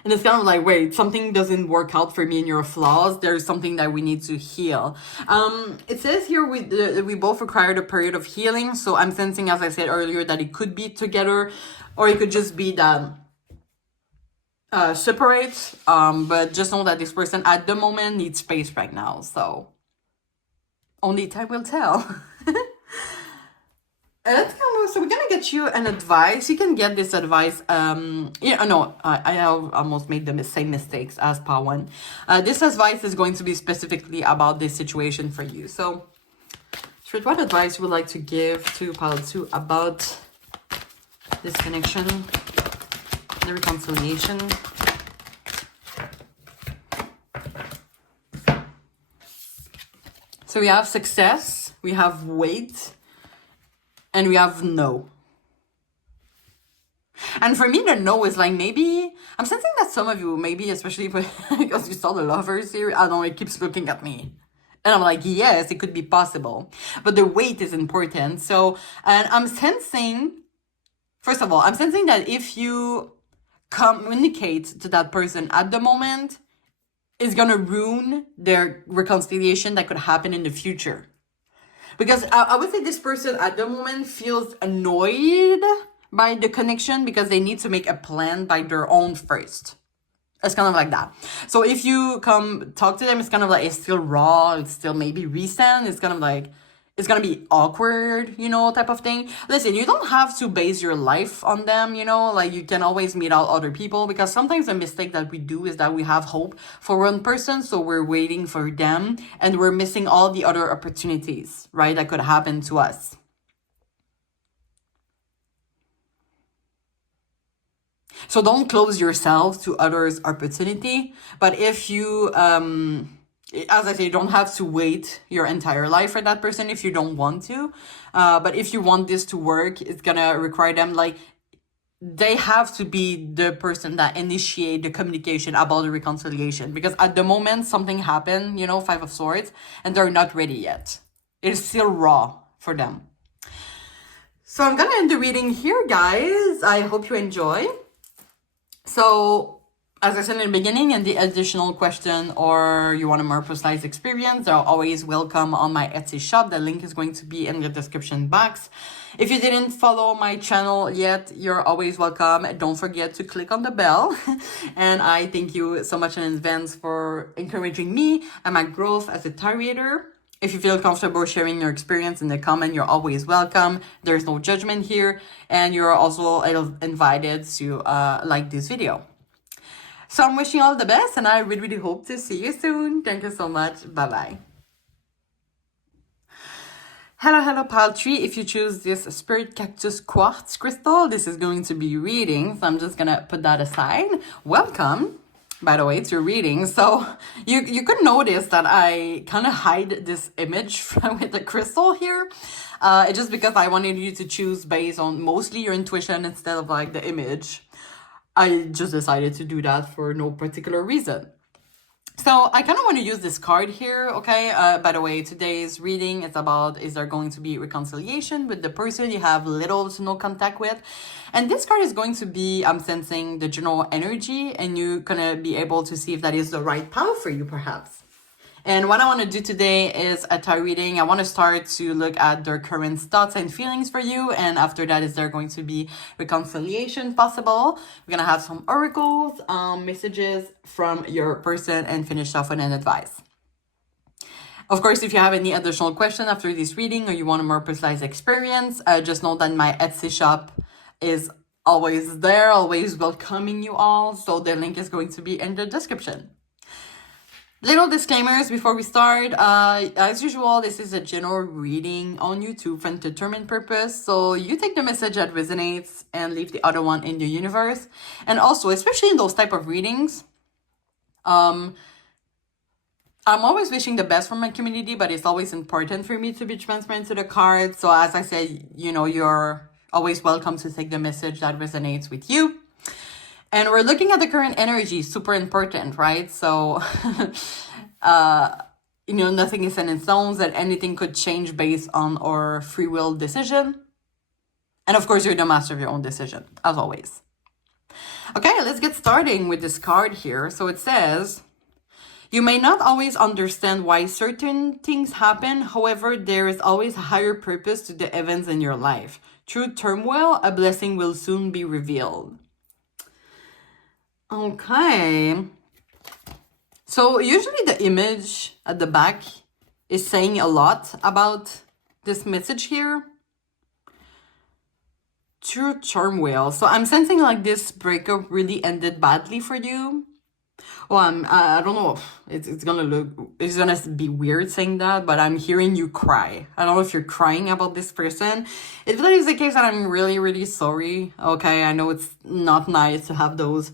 And it's kind of like, wait, something doesn't work out for me in your flaws. There's something that we need to heal. It says here we both required a period of healing. So I'm sensing, as I said earlier, that it could be together, or it could just be that separate. But just know that this person at the moment needs space right now. So only time will tell. So we're gonna get you an advice. You can get this advice. I almost made the same mistakes as Pawan. This advice is going to be specifically about this situation for you. So, Shrit, what advice would you like to give to Pile 2 about this connection, the reconciliation? So we have success, we have wait, and we have no. And for me, the no is like, maybe, I'm sensing that some of you, maybe especially because you saw the lovers here, I don't know, it keeps looking at me. And I'm like, yes, it could be possible. But the wait is important. So, and I'm sensing, first of all, I'm sensing that if you communicate to that person at the moment, it's going to ruin their reconciliation that could happen in the future. Because I would say this person at the moment feels annoyed by the connection because they need to make a plan by their own first. It's kind of like that. So if you come talk to them, it's kind of like, it's still raw. It's still maybe recent. It's kind of like, it's going to be awkward, type of thing. Listen, you don't have to base your life on them, like you can always meet out other people, because sometimes a mistake that we do is that we have hope for one person. So we're waiting for them and we're missing all the other opportunities, right? That could happen to us. So don't close yourself to others' opportunity. But if you, as I say, you don't have to wait your entire life for that person if you don't want to. But if you want this to work, it's gonna require them, like, they have to be the person that initiate the communication about the reconciliation. Because at the moment, something happened, Five of Swords, and they're not ready yet. It's still raw for them. So I'm gonna end the reading here, guys. I hope you enjoy. So, as I said in the beginning, and the additional question, or you want a more personalized experience, they're always welcome on my Etsy shop. The link is going to be in the description box. If you didn't follow my channel yet, you're always welcome. Don't forget to click on the bell. And I thank you so much in advance for encouraging me and my growth as a tarot reader. If you feel comfortable sharing your experience in the comment, you're always welcome. There's no judgment here. And you're also invited to like this video. So I'm wishing you all the best, and I really, really hope to see you soon. Thank you so much. Bye-bye. Hello, hello, pile tree. If you choose this Spirit Cactus Quartz crystal, this is going to be reading. So I'm just gonna put that aside. Welcome, by the way, to reading. So you could notice that I kind of hide this image with the crystal here. It's just because I wanted you to choose based on mostly your intuition instead of like the image. I just decided to do that for no particular reason. So I kind of want to use this card here, okay? By the way, today's reading is about, is there going to be reconciliation with the person you have little to no contact with? And this card is going to be, I'm sensing the general energy, and you're going to be able to see if that is the right path for you, perhaps. And what I want to do today is a tarot reading. I want to start to look at their current thoughts and feelings for you. And after that, is there going to be reconciliation possible? We're going to have some oracles, messages from your person, and finish off with an advice. Of course, if you have any additional question after this reading or you want a more precise experience, just know that my Etsy shop is always there, always welcoming you all. So the link is going to be in the description. Little disclaimers before we start. As usual, this is a general reading on YouTube for entertainment purpose. So you take the message that resonates and leave the other one in the universe. And also, especially in those type of readings, I'm always wishing the best for my community, but it's always important for me to be transparent to the cards. So as I said, you know, you're always welcome to take the message that resonates with you. And we're looking at the current energy, super important, right? So, you know, nothing is set in stone, that anything could change based on our free will decision. And of course, you're the master of your own decision, as always. Okay, let's get starting with this card here. So it says, you may not always understand why certain things happen. However, there is always a higher purpose to the events in your life. Through turmoil, a blessing will soon be revealed. Okay, so usually the image at the back is saying a lot about this message here. True turmoil. So I'm sensing like this breakup really ended badly for you. Well, I don't know. It's gonna be weird saying that, but I'm hearing you cry. I don't know if you're crying about this person. If that is the case, then I'm really, really sorry. Okay, I know it's not nice to have those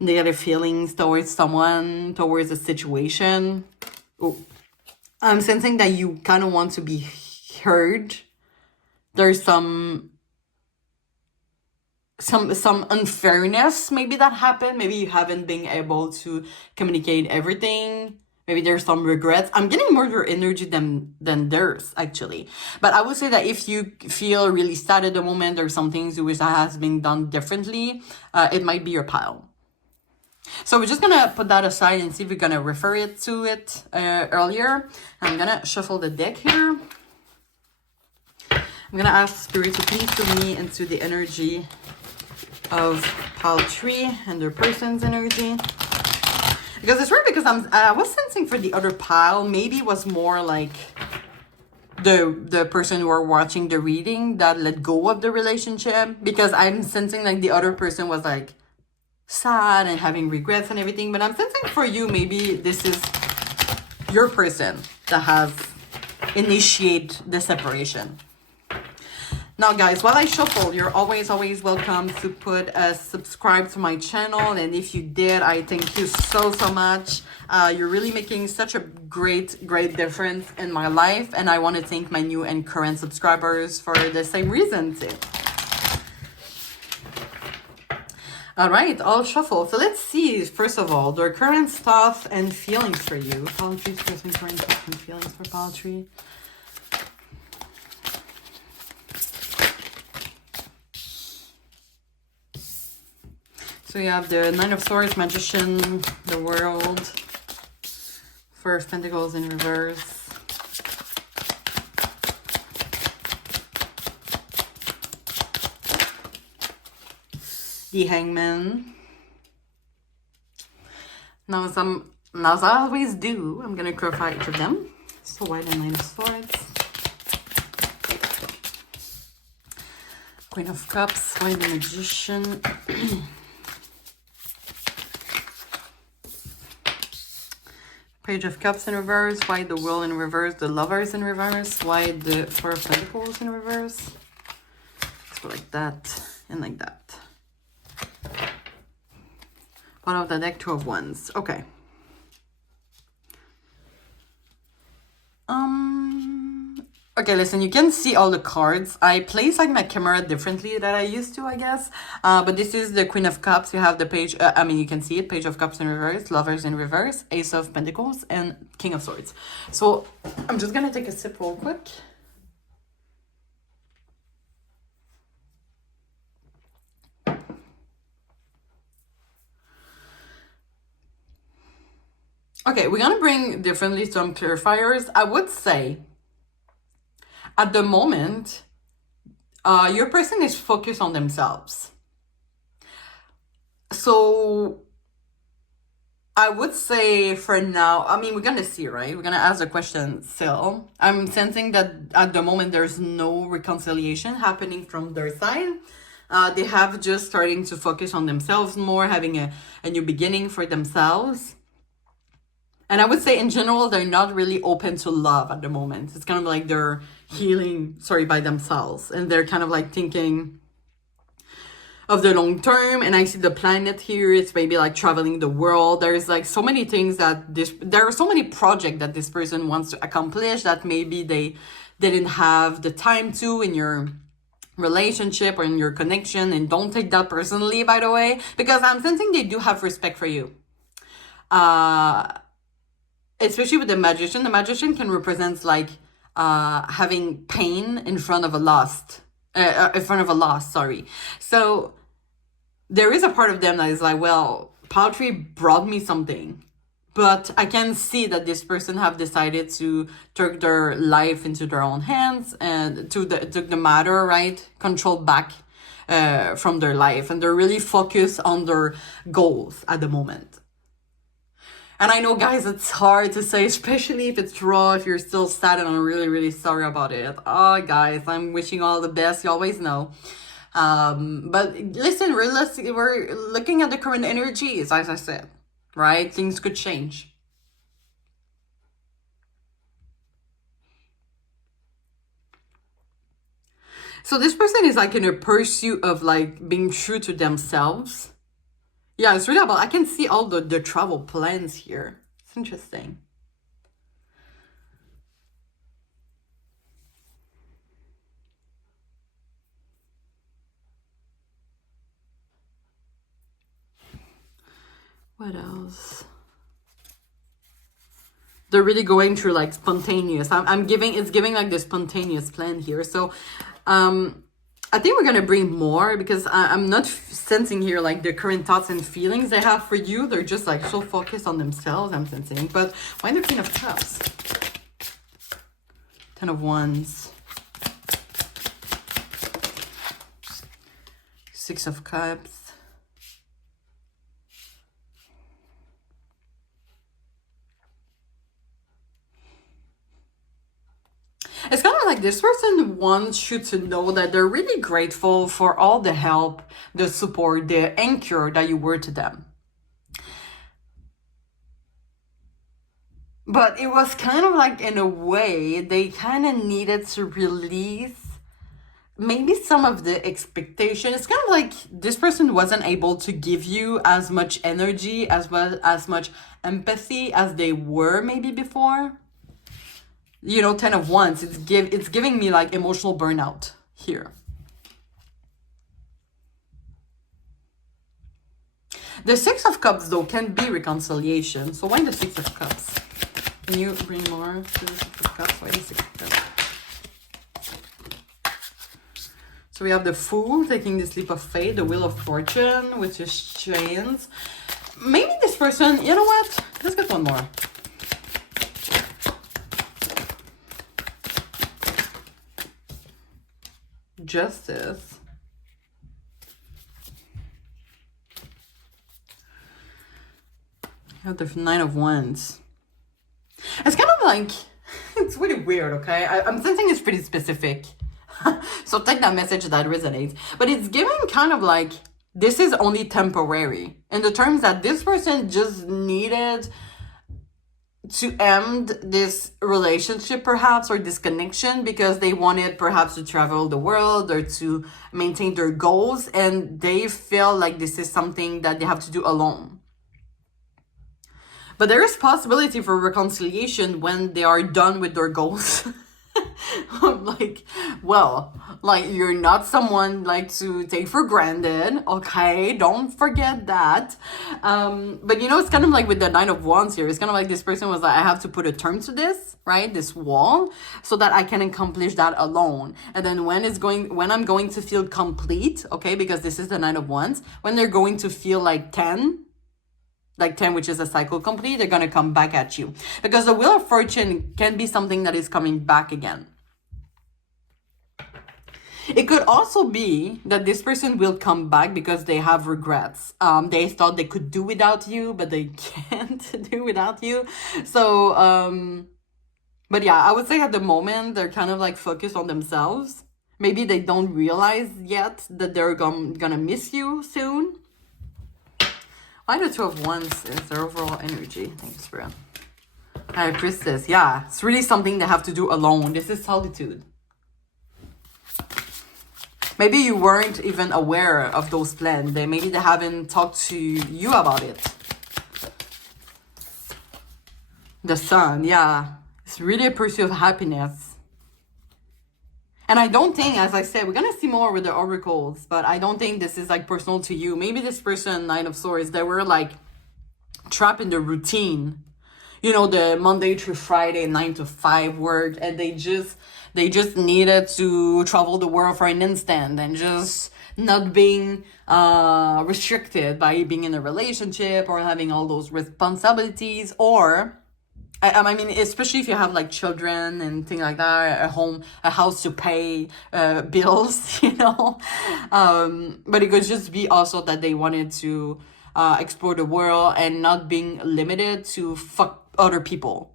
negative feelings towards someone, towards a situation. Oh, I'm sensing that you kind of want to be heard. There's some unfairness maybe that happened. Maybe you haven't been able to communicate everything. Maybe there's some regrets. I'm getting more your energy than theirs, actually. But I would say that if you feel really sad at the moment, or some things you wish that has been done differently, it might be your pile. So we're just gonna put that aside and see if we're gonna refer it to it earlier. I'm gonna shuffle the deck here. I'm gonna ask Spirit to please put me into the energy of pile 3 and their person's energy. Because it's weird, because I was sensing for the other pile, maybe it was more like the person who are watching the reading that let go of the relationship. Because I'm sensing like the other person was like sad and having regrets and everything, but I'm sensing for you maybe this is your person that has initiated the separation. Now guys, while I shuffle, you're always welcome to put a subscribe to my channel, and if you did, I thank you so much. You're really making such a great difference in my life, and I want to thank my new and current subscribers for the same reason too. All right, I'll shuffle. So let's see, first of all, their current thoughts and feelings for you. Pile 3's person current thoughts and feelings for pile 3. So you have the Nine of Swords, Magician, the World, Four of Pentacles in reverse. The Hangman. Now as I always do, I'm gonna clarify each of them. So why the Nine of Swords? Queen of Cups, why the Magician? Page of Cups in reverse. Why the Wheel in reverse? The Lovers in reverse. Why the Four of Pentacles in reverse? Let's go like that and like that. Bottom of the deck, Two of Wands. Okay. Okay, listen, you can see all the cards. I place like my camera differently than I used to, I guess. But this is the Queen of Cups. You have the page, you can see it. Page of Cups in reverse, Lovers in reverse, Ace of Pentacles, and King of Swords. So I'm just gonna take a sip real quick. Okay, we're gonna bring differently some clarifiers. I would say, at the moment, your person is focused on themselves. So I would say for now, we're gonna see, right? We're gonna ask the question still. I'm sensing that at the moment there's no reconciliation happening from their side. They have just starting to focus on themselves more, having a new beginning for themselves. And I would say in general, they're not really open to love at the moment. It's kind of like they're healing, by themselves. And they're kind of like thinking of the long term. And I see the planet here. It's maybe like traveling the world. There's like so many things there are so many projects that this person wants to accomplish that maybe they didn't have the time to in your relationship or in your connection. And don't take that personally, by the way, because I'm sensing they do have respect for you. Especially with the Magician. The Magician can represent like having pain in front of a loss, sorry. So there is a part of them that is like, well, poetry brought me something, but I can see that this person have decided to take their life into their own hands and took the matter, right, control back from their life, and they're really focused on their goals at the moment. And I know, guys, it's hard to say, especially if it's raw, if you're still sad, and I'm really, really sorry about it. Oh, guys, I'm wishing all the best. You always know. But listen, we're looking at the current energies, as I said, right? Things could change. So this person is like in a pursuit of like being true to themselves. Yeah, it's really about, I can see all the travel plans here. It's interesting. What else? They're really going through like spontaneous. It's giving like the spontaneous plan here. So, I think we're gonna bring more because I'm not sensing here like the current thoughts and feelings they have for you. They're just like so focused on themselves, I'm sensing. But why the Queen of Cups? Ten of Wands. Six of Cups. It's kind of like this person wants you to know that they're really grateful for all the help, the support, the anchor that you were to them. But it was kind of like, in a way, they kind of needed to release maybe some of the expectation. It's kind of like this person wasn't able to give you as much energy, as well as much empathy as they were maybe before. You know, 10 of Wands, it's giving me like emotional burnout here. The Six of Cups, though, can be reconciliation. So why the Six of Cups? Can you bring more to the Six of Cups? Why the Six of Cups? So we have the Fool taking this leap of faith, the Wheel of Fortune, which is chains. Maybe this person, you know what? Let's get one more. Justice. You have the Nine of Wands. It's kind of like, it's really weird, okay? I'm sensing it's pretty specific. So take that message that resonates. But it's giving kind of like, this is only temporary. In the terms that this person just needed to end this relationship perhaps, or this connection, because they wanted perhaps to travel the world or to maintain their goals, and they feel like this is something that they have to do alone. But there is possibility for reconciliation when they are done with their goals. Like, well, like, you're not someone like to take for granted, okay? Don't forget that. But you know, it's kind of like with the Nine of Wands here. It's kind of like this person was like, I have to put a term to this, right? This wall, so that I can accomplish that alone. And then when I'm going to feel complete, okay? Because this is the Nine of Wands. When they're going to feel like 10, which is a cycle complete, they're going to come back at you. Because the Wheel of Fortune can be something that is coming back again. It could also be that this person will come back because they have regrets. They thought they could do without you, but they can't do without you. So, but yeah, I would say at the moment, they're kind of like focused on themselves. Maybe they don't realize yet that they're gonna miss you soon. Why the Two of Wands is their overall energy? Thanks, bro. High Priestess, yeah. It's really something they have to do alone. This is solitude. Maybe you weren't even aware of those plans. Maybe they haven't talked to you about it. The Sun, yeah. It's really a pursuit of happiness. And I don't think, as I said, we're going to see more with the oracles, but I don't think this is like personal to you. Maybe this person, Nine of Swords, they were like trapped in the routine. You know, the Monday through Friday, 9 to 5 work, and they just needed to travel the world for an instant and just not being restricted by being in a relationship or having all those responsibilities. Or, I mean, especially if you have like children and things like that, a house to pay, bills, you know. But it could just be also that they wanted to explore the world and not being limited to fuck other people.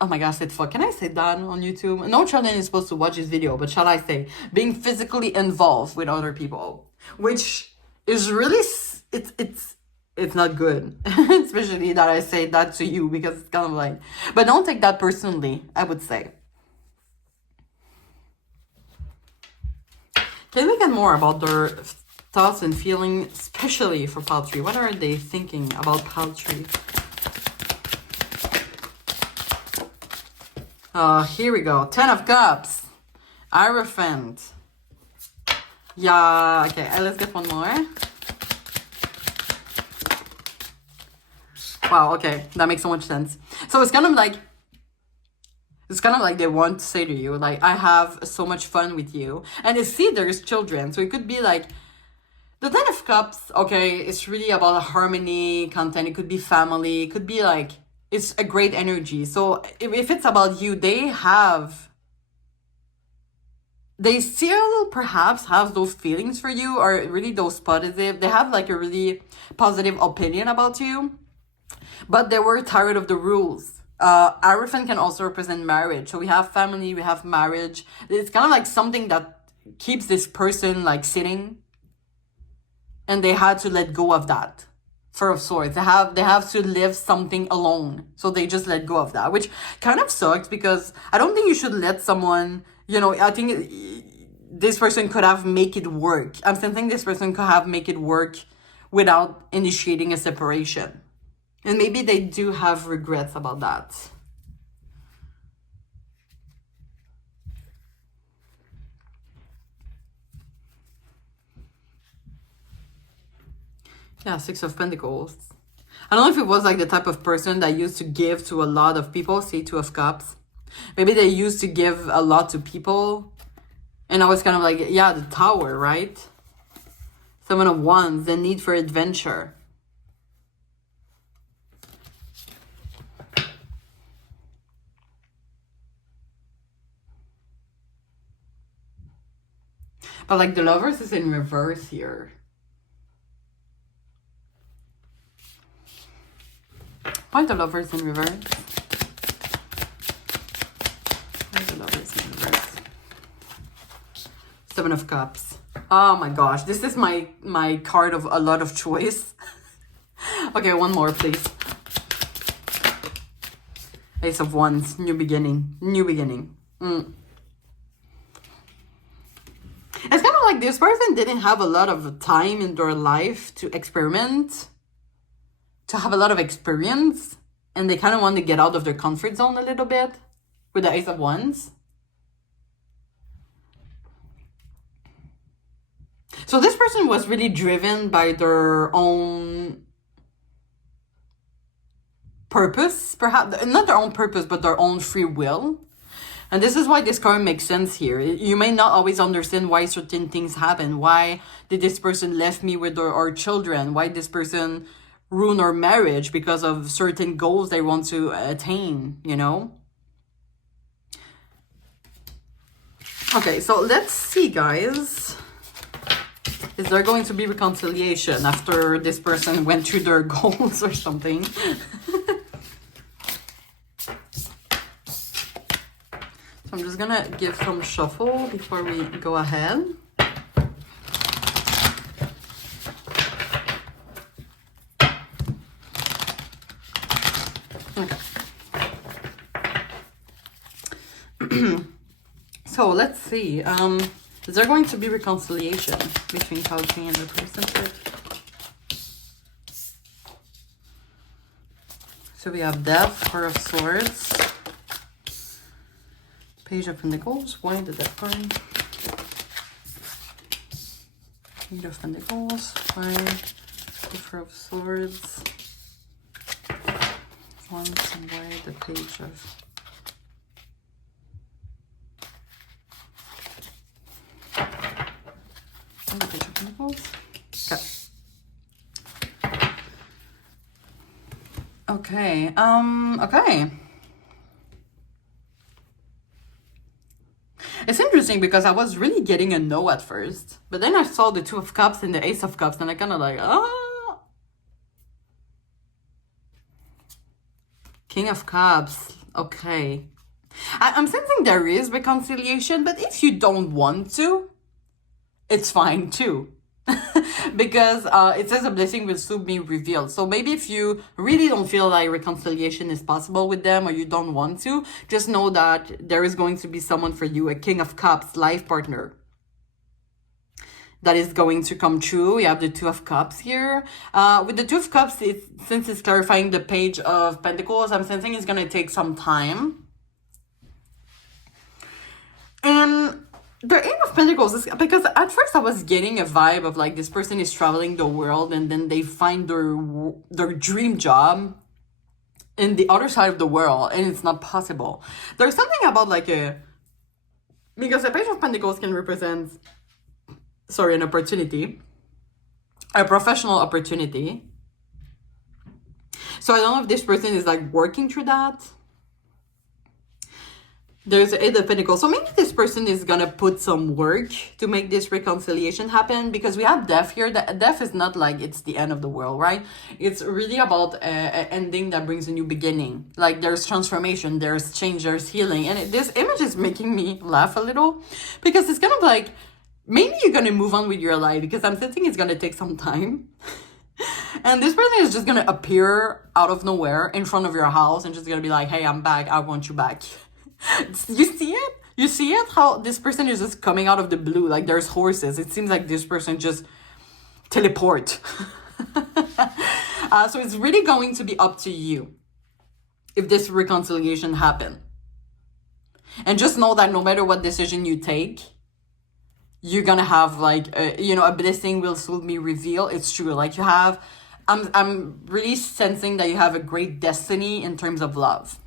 Oh my gosh, I said fuck. Can I say that on YouTube? No children is supposed to watch this video, but shall I say being physically involved with other people, which is really, it's not good. Especially that I say that to you, because it's kind of like, but don't take that personally, I would say. Can we get more about their thoughts and feelings, especially for Paltry? What are they thinking about Paltry? Here we go. 10 of Cups. Hierophant. Yeah, okay. Let's get one more. Wow, okay. That makes so much sense. So it's kind of like they want to say to you, like, I have so much fun with you. And you see there's children. So it could be like, the 10 of Cups, okay, it's really about harmony, content. It could be family. It could be like, it's a great energy. So if it's about you, they still perhaps have those feelings for you, or really those positive. They have like a really positive opinion about you, but they were tired of the rules. Hierophant can also represent marriage. So we have family, we have marriage. It's kind of like something that keeps this person like sitting, and they had to let go of that. Four of Swords. They have to live something alone. So they just let go of that, which kind of sucks, because I don't think you should let someone, you know, I think this person could have make it work. I'm thinking this person could have make it work without initiating a separation. And maybe they do have regrets about that. Yeah, Six of Pentacles. I don't know if it was like the type of person that used to give to a lot of people. See, Two of Cups. Maybe they used to give a lot to people. And I was kind of like, yeah, the Tower, right? Seven of Wands, the need for adventure. But like the Lovers is in reverse here. Why the Lovers in reverse? Why the Lovers in reverse? Seven of Cups. Oh my gosh, this is my card of a lot of choice. Okay, one more, please. Ace of Wands, new beginning, new beginning. It's kind of like this person didn't have a lot of time in their life to experiment, to have a lot of experience, and they kind of want to get out of their comfort zone a little bit with the Ace of Wands. So this person was really driven by their own purpose, perhaps, not their own purpose, but their own free will. And this is why this card makes sense here. You may not always understand why certain things happen. Why did this person left me with our children? Why this person ruin our marriage because of certain goals they want to attain, you know? Okay, so let's see, guys. Is there going to be reconciliation after this person went through their goals or something? So I'm just gonna give some shuffle before we go ahead. Okay. So let's see. Is there going to be reconciliation between Tao King and the person? So we have Death, Four of Swords, Page of Pentacles. Why the Death card? Page of Pentacles. Why the Four of Swords? Once, and why the Page of... the Page of Pentacles? Okay. Okay. It's interesting because I was really getting a no at first, but then I saw the Two of Cups and the Ace of Cups, and I kind of like, ah. King of Cups. Okay. I'm sensing there is reconciliation, but if you don't want to, it's fine too. Because it says a blessing will soon be revealed. So maybe if you really don't feel like reconciliation is possible with them, or you don't want to, just know that there is going to be someone for you, a King of Cups life partner, that is going to come true. We have the Two of Cups here. With the Two of Cups, since it's clarifying the Page of Pentacles, I'm sensing it's going to take some time. And the Eight of Pentacles is because at first I was getting a vibe of like this person is traveling the world and then they find their dream job in the other side of the world, and it's not possible. There's something about like because the Page of Pentacles can represent, sorry, an opportunity, a professional opportunity. So I don't know if this person is like working through that. There's the Eight of Pentacles. So maybe this person is going to put some work to make this reconciliation happen, because we have Death here. Death is not like it's the end of the world, right? It's really about an ending that brings a new beginning. Like there's transformation, there's change, there's healing. And this image is making me laugh a little, because it's kind of like, maybe you're going to move on with your life, because I'm sensing it's going to take some time. And this person is just going to appear out of nowhere in front of your house and just going to be like, hey, I'm back. I want you back. You see it? You see it? How this person is just coming out of the blue. Like there's horses. It seems like this person just teleport. So it's really going to be up to you if this reconciliation happen. And just know that no matter what decision you take, you're gonna have like a blessing will soon be revealed. It's true. Like you have, I'm really sensing that you have a great destiny in terms of love.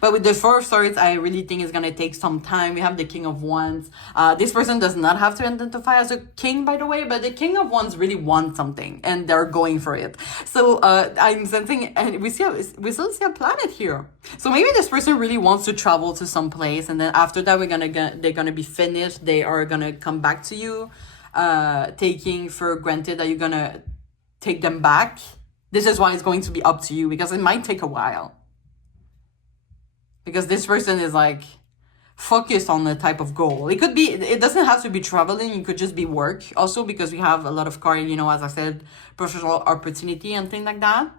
But with the Four of Swords, I really think it's going to take some time. We have the King of Wands. This person does not have to identify as a king, by the way, but the King of Wands really wants something and they're going for it. So I'm sensing, and we still see a planet here. So maybe this person really wants to travel to some place, and then after that, they're going to be finished. They are going to come back to you, taking for granted that you're going to take them back. This is why it's going to be up to you, because it might take a while. Because this person is like focused on the type of goal. It could be, it doesn't have to be traveling. It could just be work. Also, because we have a lot of cards, as I said, professional opportunity and things like that.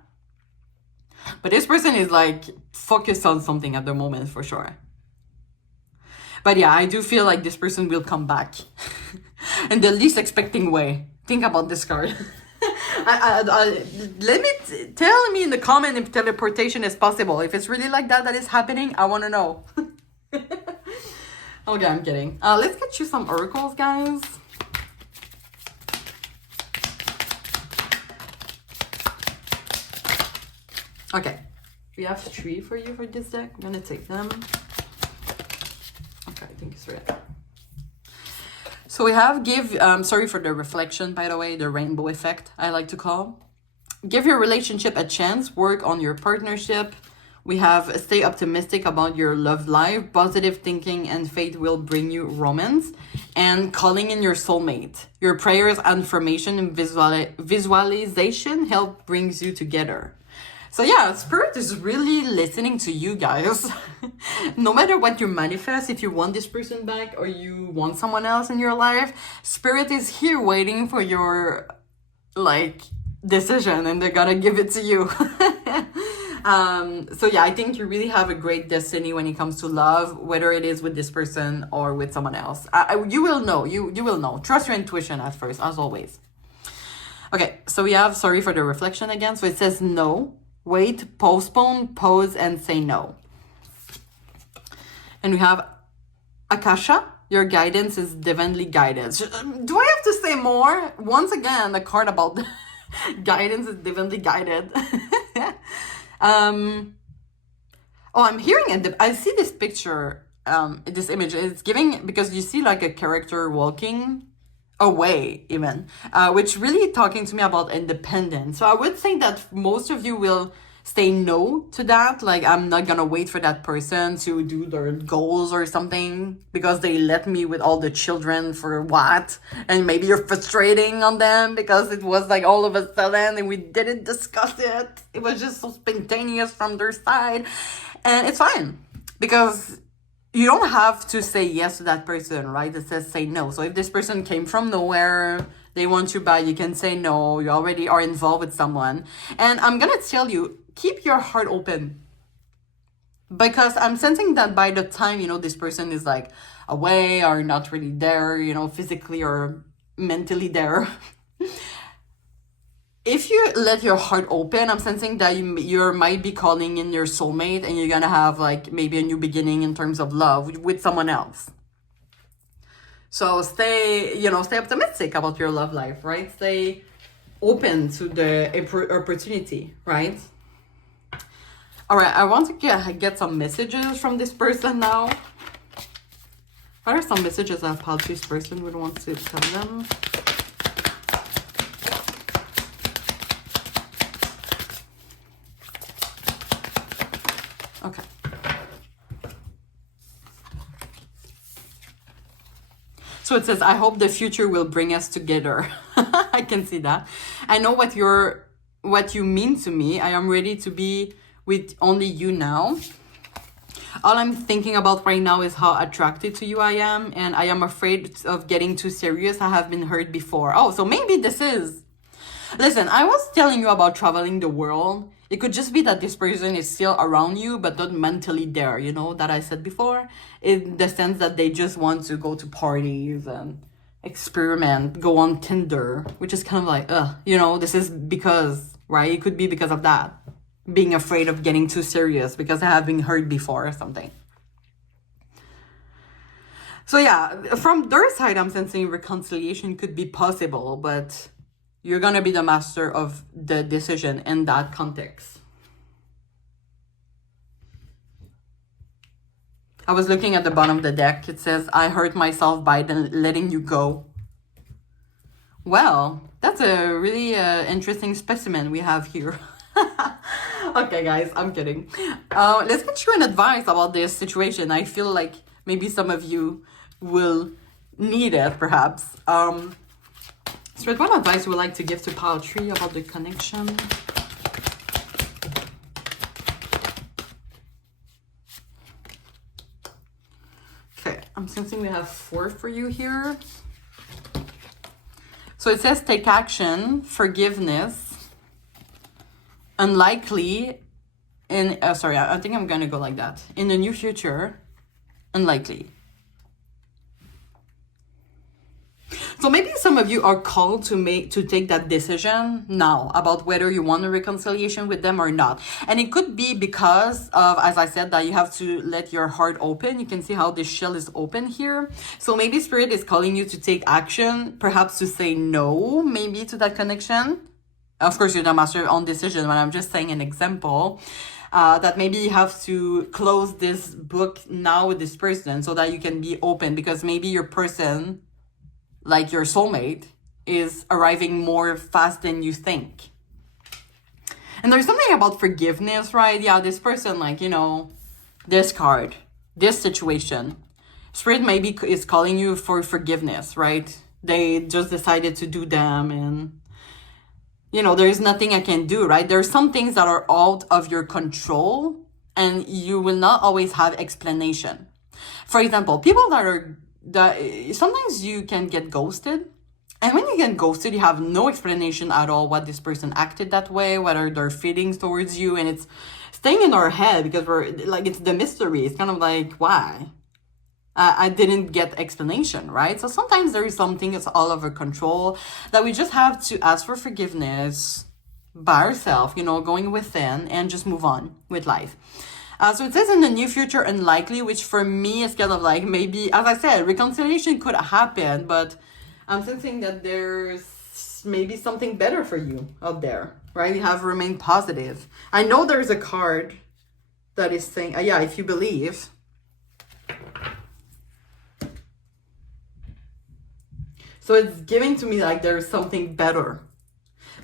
But this person is like focused on something at the moment for sure. But yeah, I do feel like this person will come back in the least expecting way. Think about this card. Tell me in the comment if teleportation is possible. If it's really like that is happening, I want to know. Okay, I'm kidding. Let's get you some oracles, guys. Okay, we have 3 for you for this deck. I'm gonna take them. Okay, I think it's right. So we have sorry for the reflection, by the way, the rainbow effect, I like to call. Give your relationship a chance, work on your partnership. We have stay optimistic about your love life. Positive thinking and faith will bring you romance. And calling in your soulmate. Your prayers, affirmation, and visualization help brings you together. So yeah, Spirit is really listening to you guys. No matter what you manifest, if you want this person back or you want someone else in your life, Spirit is here waiting for your, like, decision, and they're gonna give it to you. So yeah, I think you really have a great destiny when it comes to love, whether it is with this person or with someone else. You will know. You will know. Trust your intuition at first, as always. Okay, so we have, sorry for the reflection again. So it says no. Wait, postpone, pause, and say no. And we have Akasha. Your guidance is divinely guided. Do I have to say more? Once again, the card about guidance is divinely guided. Oh, I'm hearing it. I see this picture, this image. It's giving, because you see like a character walking away even, which really talking to me about independence. So I would say that most of you will say no to that. Like, I'm not gonna wait for that person to do their goals or something because they let me with all the children for what? And maybe you're frustrating on them because it was like all of a sudden and we didn't discuss it. It was just so spontaneous from their side. And it's fine because you don't have to say yes to that person, right? It says say no. So if this person came from nowhere, they want you back, you can say no. You already are involved with someone. And I'm going to tell you, keep your heart open. Because I'm sensing that by the time, this person is like away or not really there, physically or mentally there. If you let your heart open, I'm sensing that you might be calling in your soulmate and you're going to have like maybe a new beginning in terms of love with someone else. So stay optimistic about your love life, right? Stay open to the opportunity, right? All right, I want to get some messages from this person now. What are some messages that this person would want to tell them? Okay. So it says, I hope the future will bring us together. I can see that. I know what you mean to me. I am ready to be with only you now. All I'm thinking about right now is how attracted to you I am, and I am afraid of getting too serious. I have been hurt before. Oh, so maybe this is... Listen, I was telling you about traveling the world. It could just be that this person is still around you, but not mentally there, that I said before. In the sense that they just want to go to parties and experiment, go on Tinder, which is kind of like, this is because, right? It could be because of that. Being afraid of getting too serious because I have been hurt before or something. So yeah, from their side, I'm sensing reconciliation could be possible, but you're going to be the master of the decision in that context. I was looking at the bottom of the deck. It says, I hurt myself by letting you go. Well, that's a really interesting specimen we have here. Okay, guys, I'm kidding. Let's get you an advice about this situation. I feel like maybe some of you will need it, perhaps. So what advice would you like to give to pile 3 about the connection? Okay, I'm sensing we have 4 for you here. So it says take action, forgiveness, unlikely, sorry, I think I'm gonna go like that. In the near future, unlikely. So maybe some of you are called to take that decision now about whether you want a reconciliation with them or not. And it could be because of, as I said, that you have to let your heart open. You can see how this shell is open here. So maybe Spirit is calling you to take action, perhaps to say no, maybe to that connection. Of course, you're the master of your own decision, but I'm just saying an example. That maybe you have to close this book now with this person so that you can be open, because maybe your person, like your soulmate, is arriving more fast than you think. And there's something about forgiveness, right? Yeah, this person, like, you know, this card, this situation. Spirit maybe is calling you for forgiveness, right? They just decided to do them, and, you know, there's nothing I can do, right? There's some things that are out of your control, and you will not always have explanation. For example, people that sometimes you can get ghosted, and when you get ghosted, you have no explanation at all what this person acted that way, whether their feelings towards you, and it's staying in our head because we're like, it's the mystery. It's kind of like, why? I didn't get explanation, right? So sometimes there is something that's all over control that we just have to ask for forgiveness by ourselves, you know, going within and just move on with life. So it says in the near future, unlikely, which for me is kind of like, maybe, as I said, reconciliation could happen, but I'm sensing that there's maybe something better for you out there, right? You have remained positive. I know there's a card that is saying, yeah, if you believe. So it's giving to me like there's something better.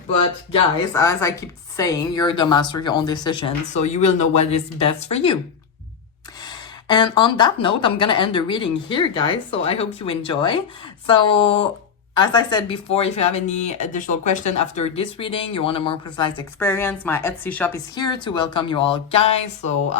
But guys, as I keep saying, you're the master of your own decisions, so you will know what is best for you. And on that note, I'm going to end the reading here, guys. So I hope you enjoy. So as I said before, if you have any additional question after this reading, you want a more precise experience, my Etsy shop is here to welcome you all, guys. So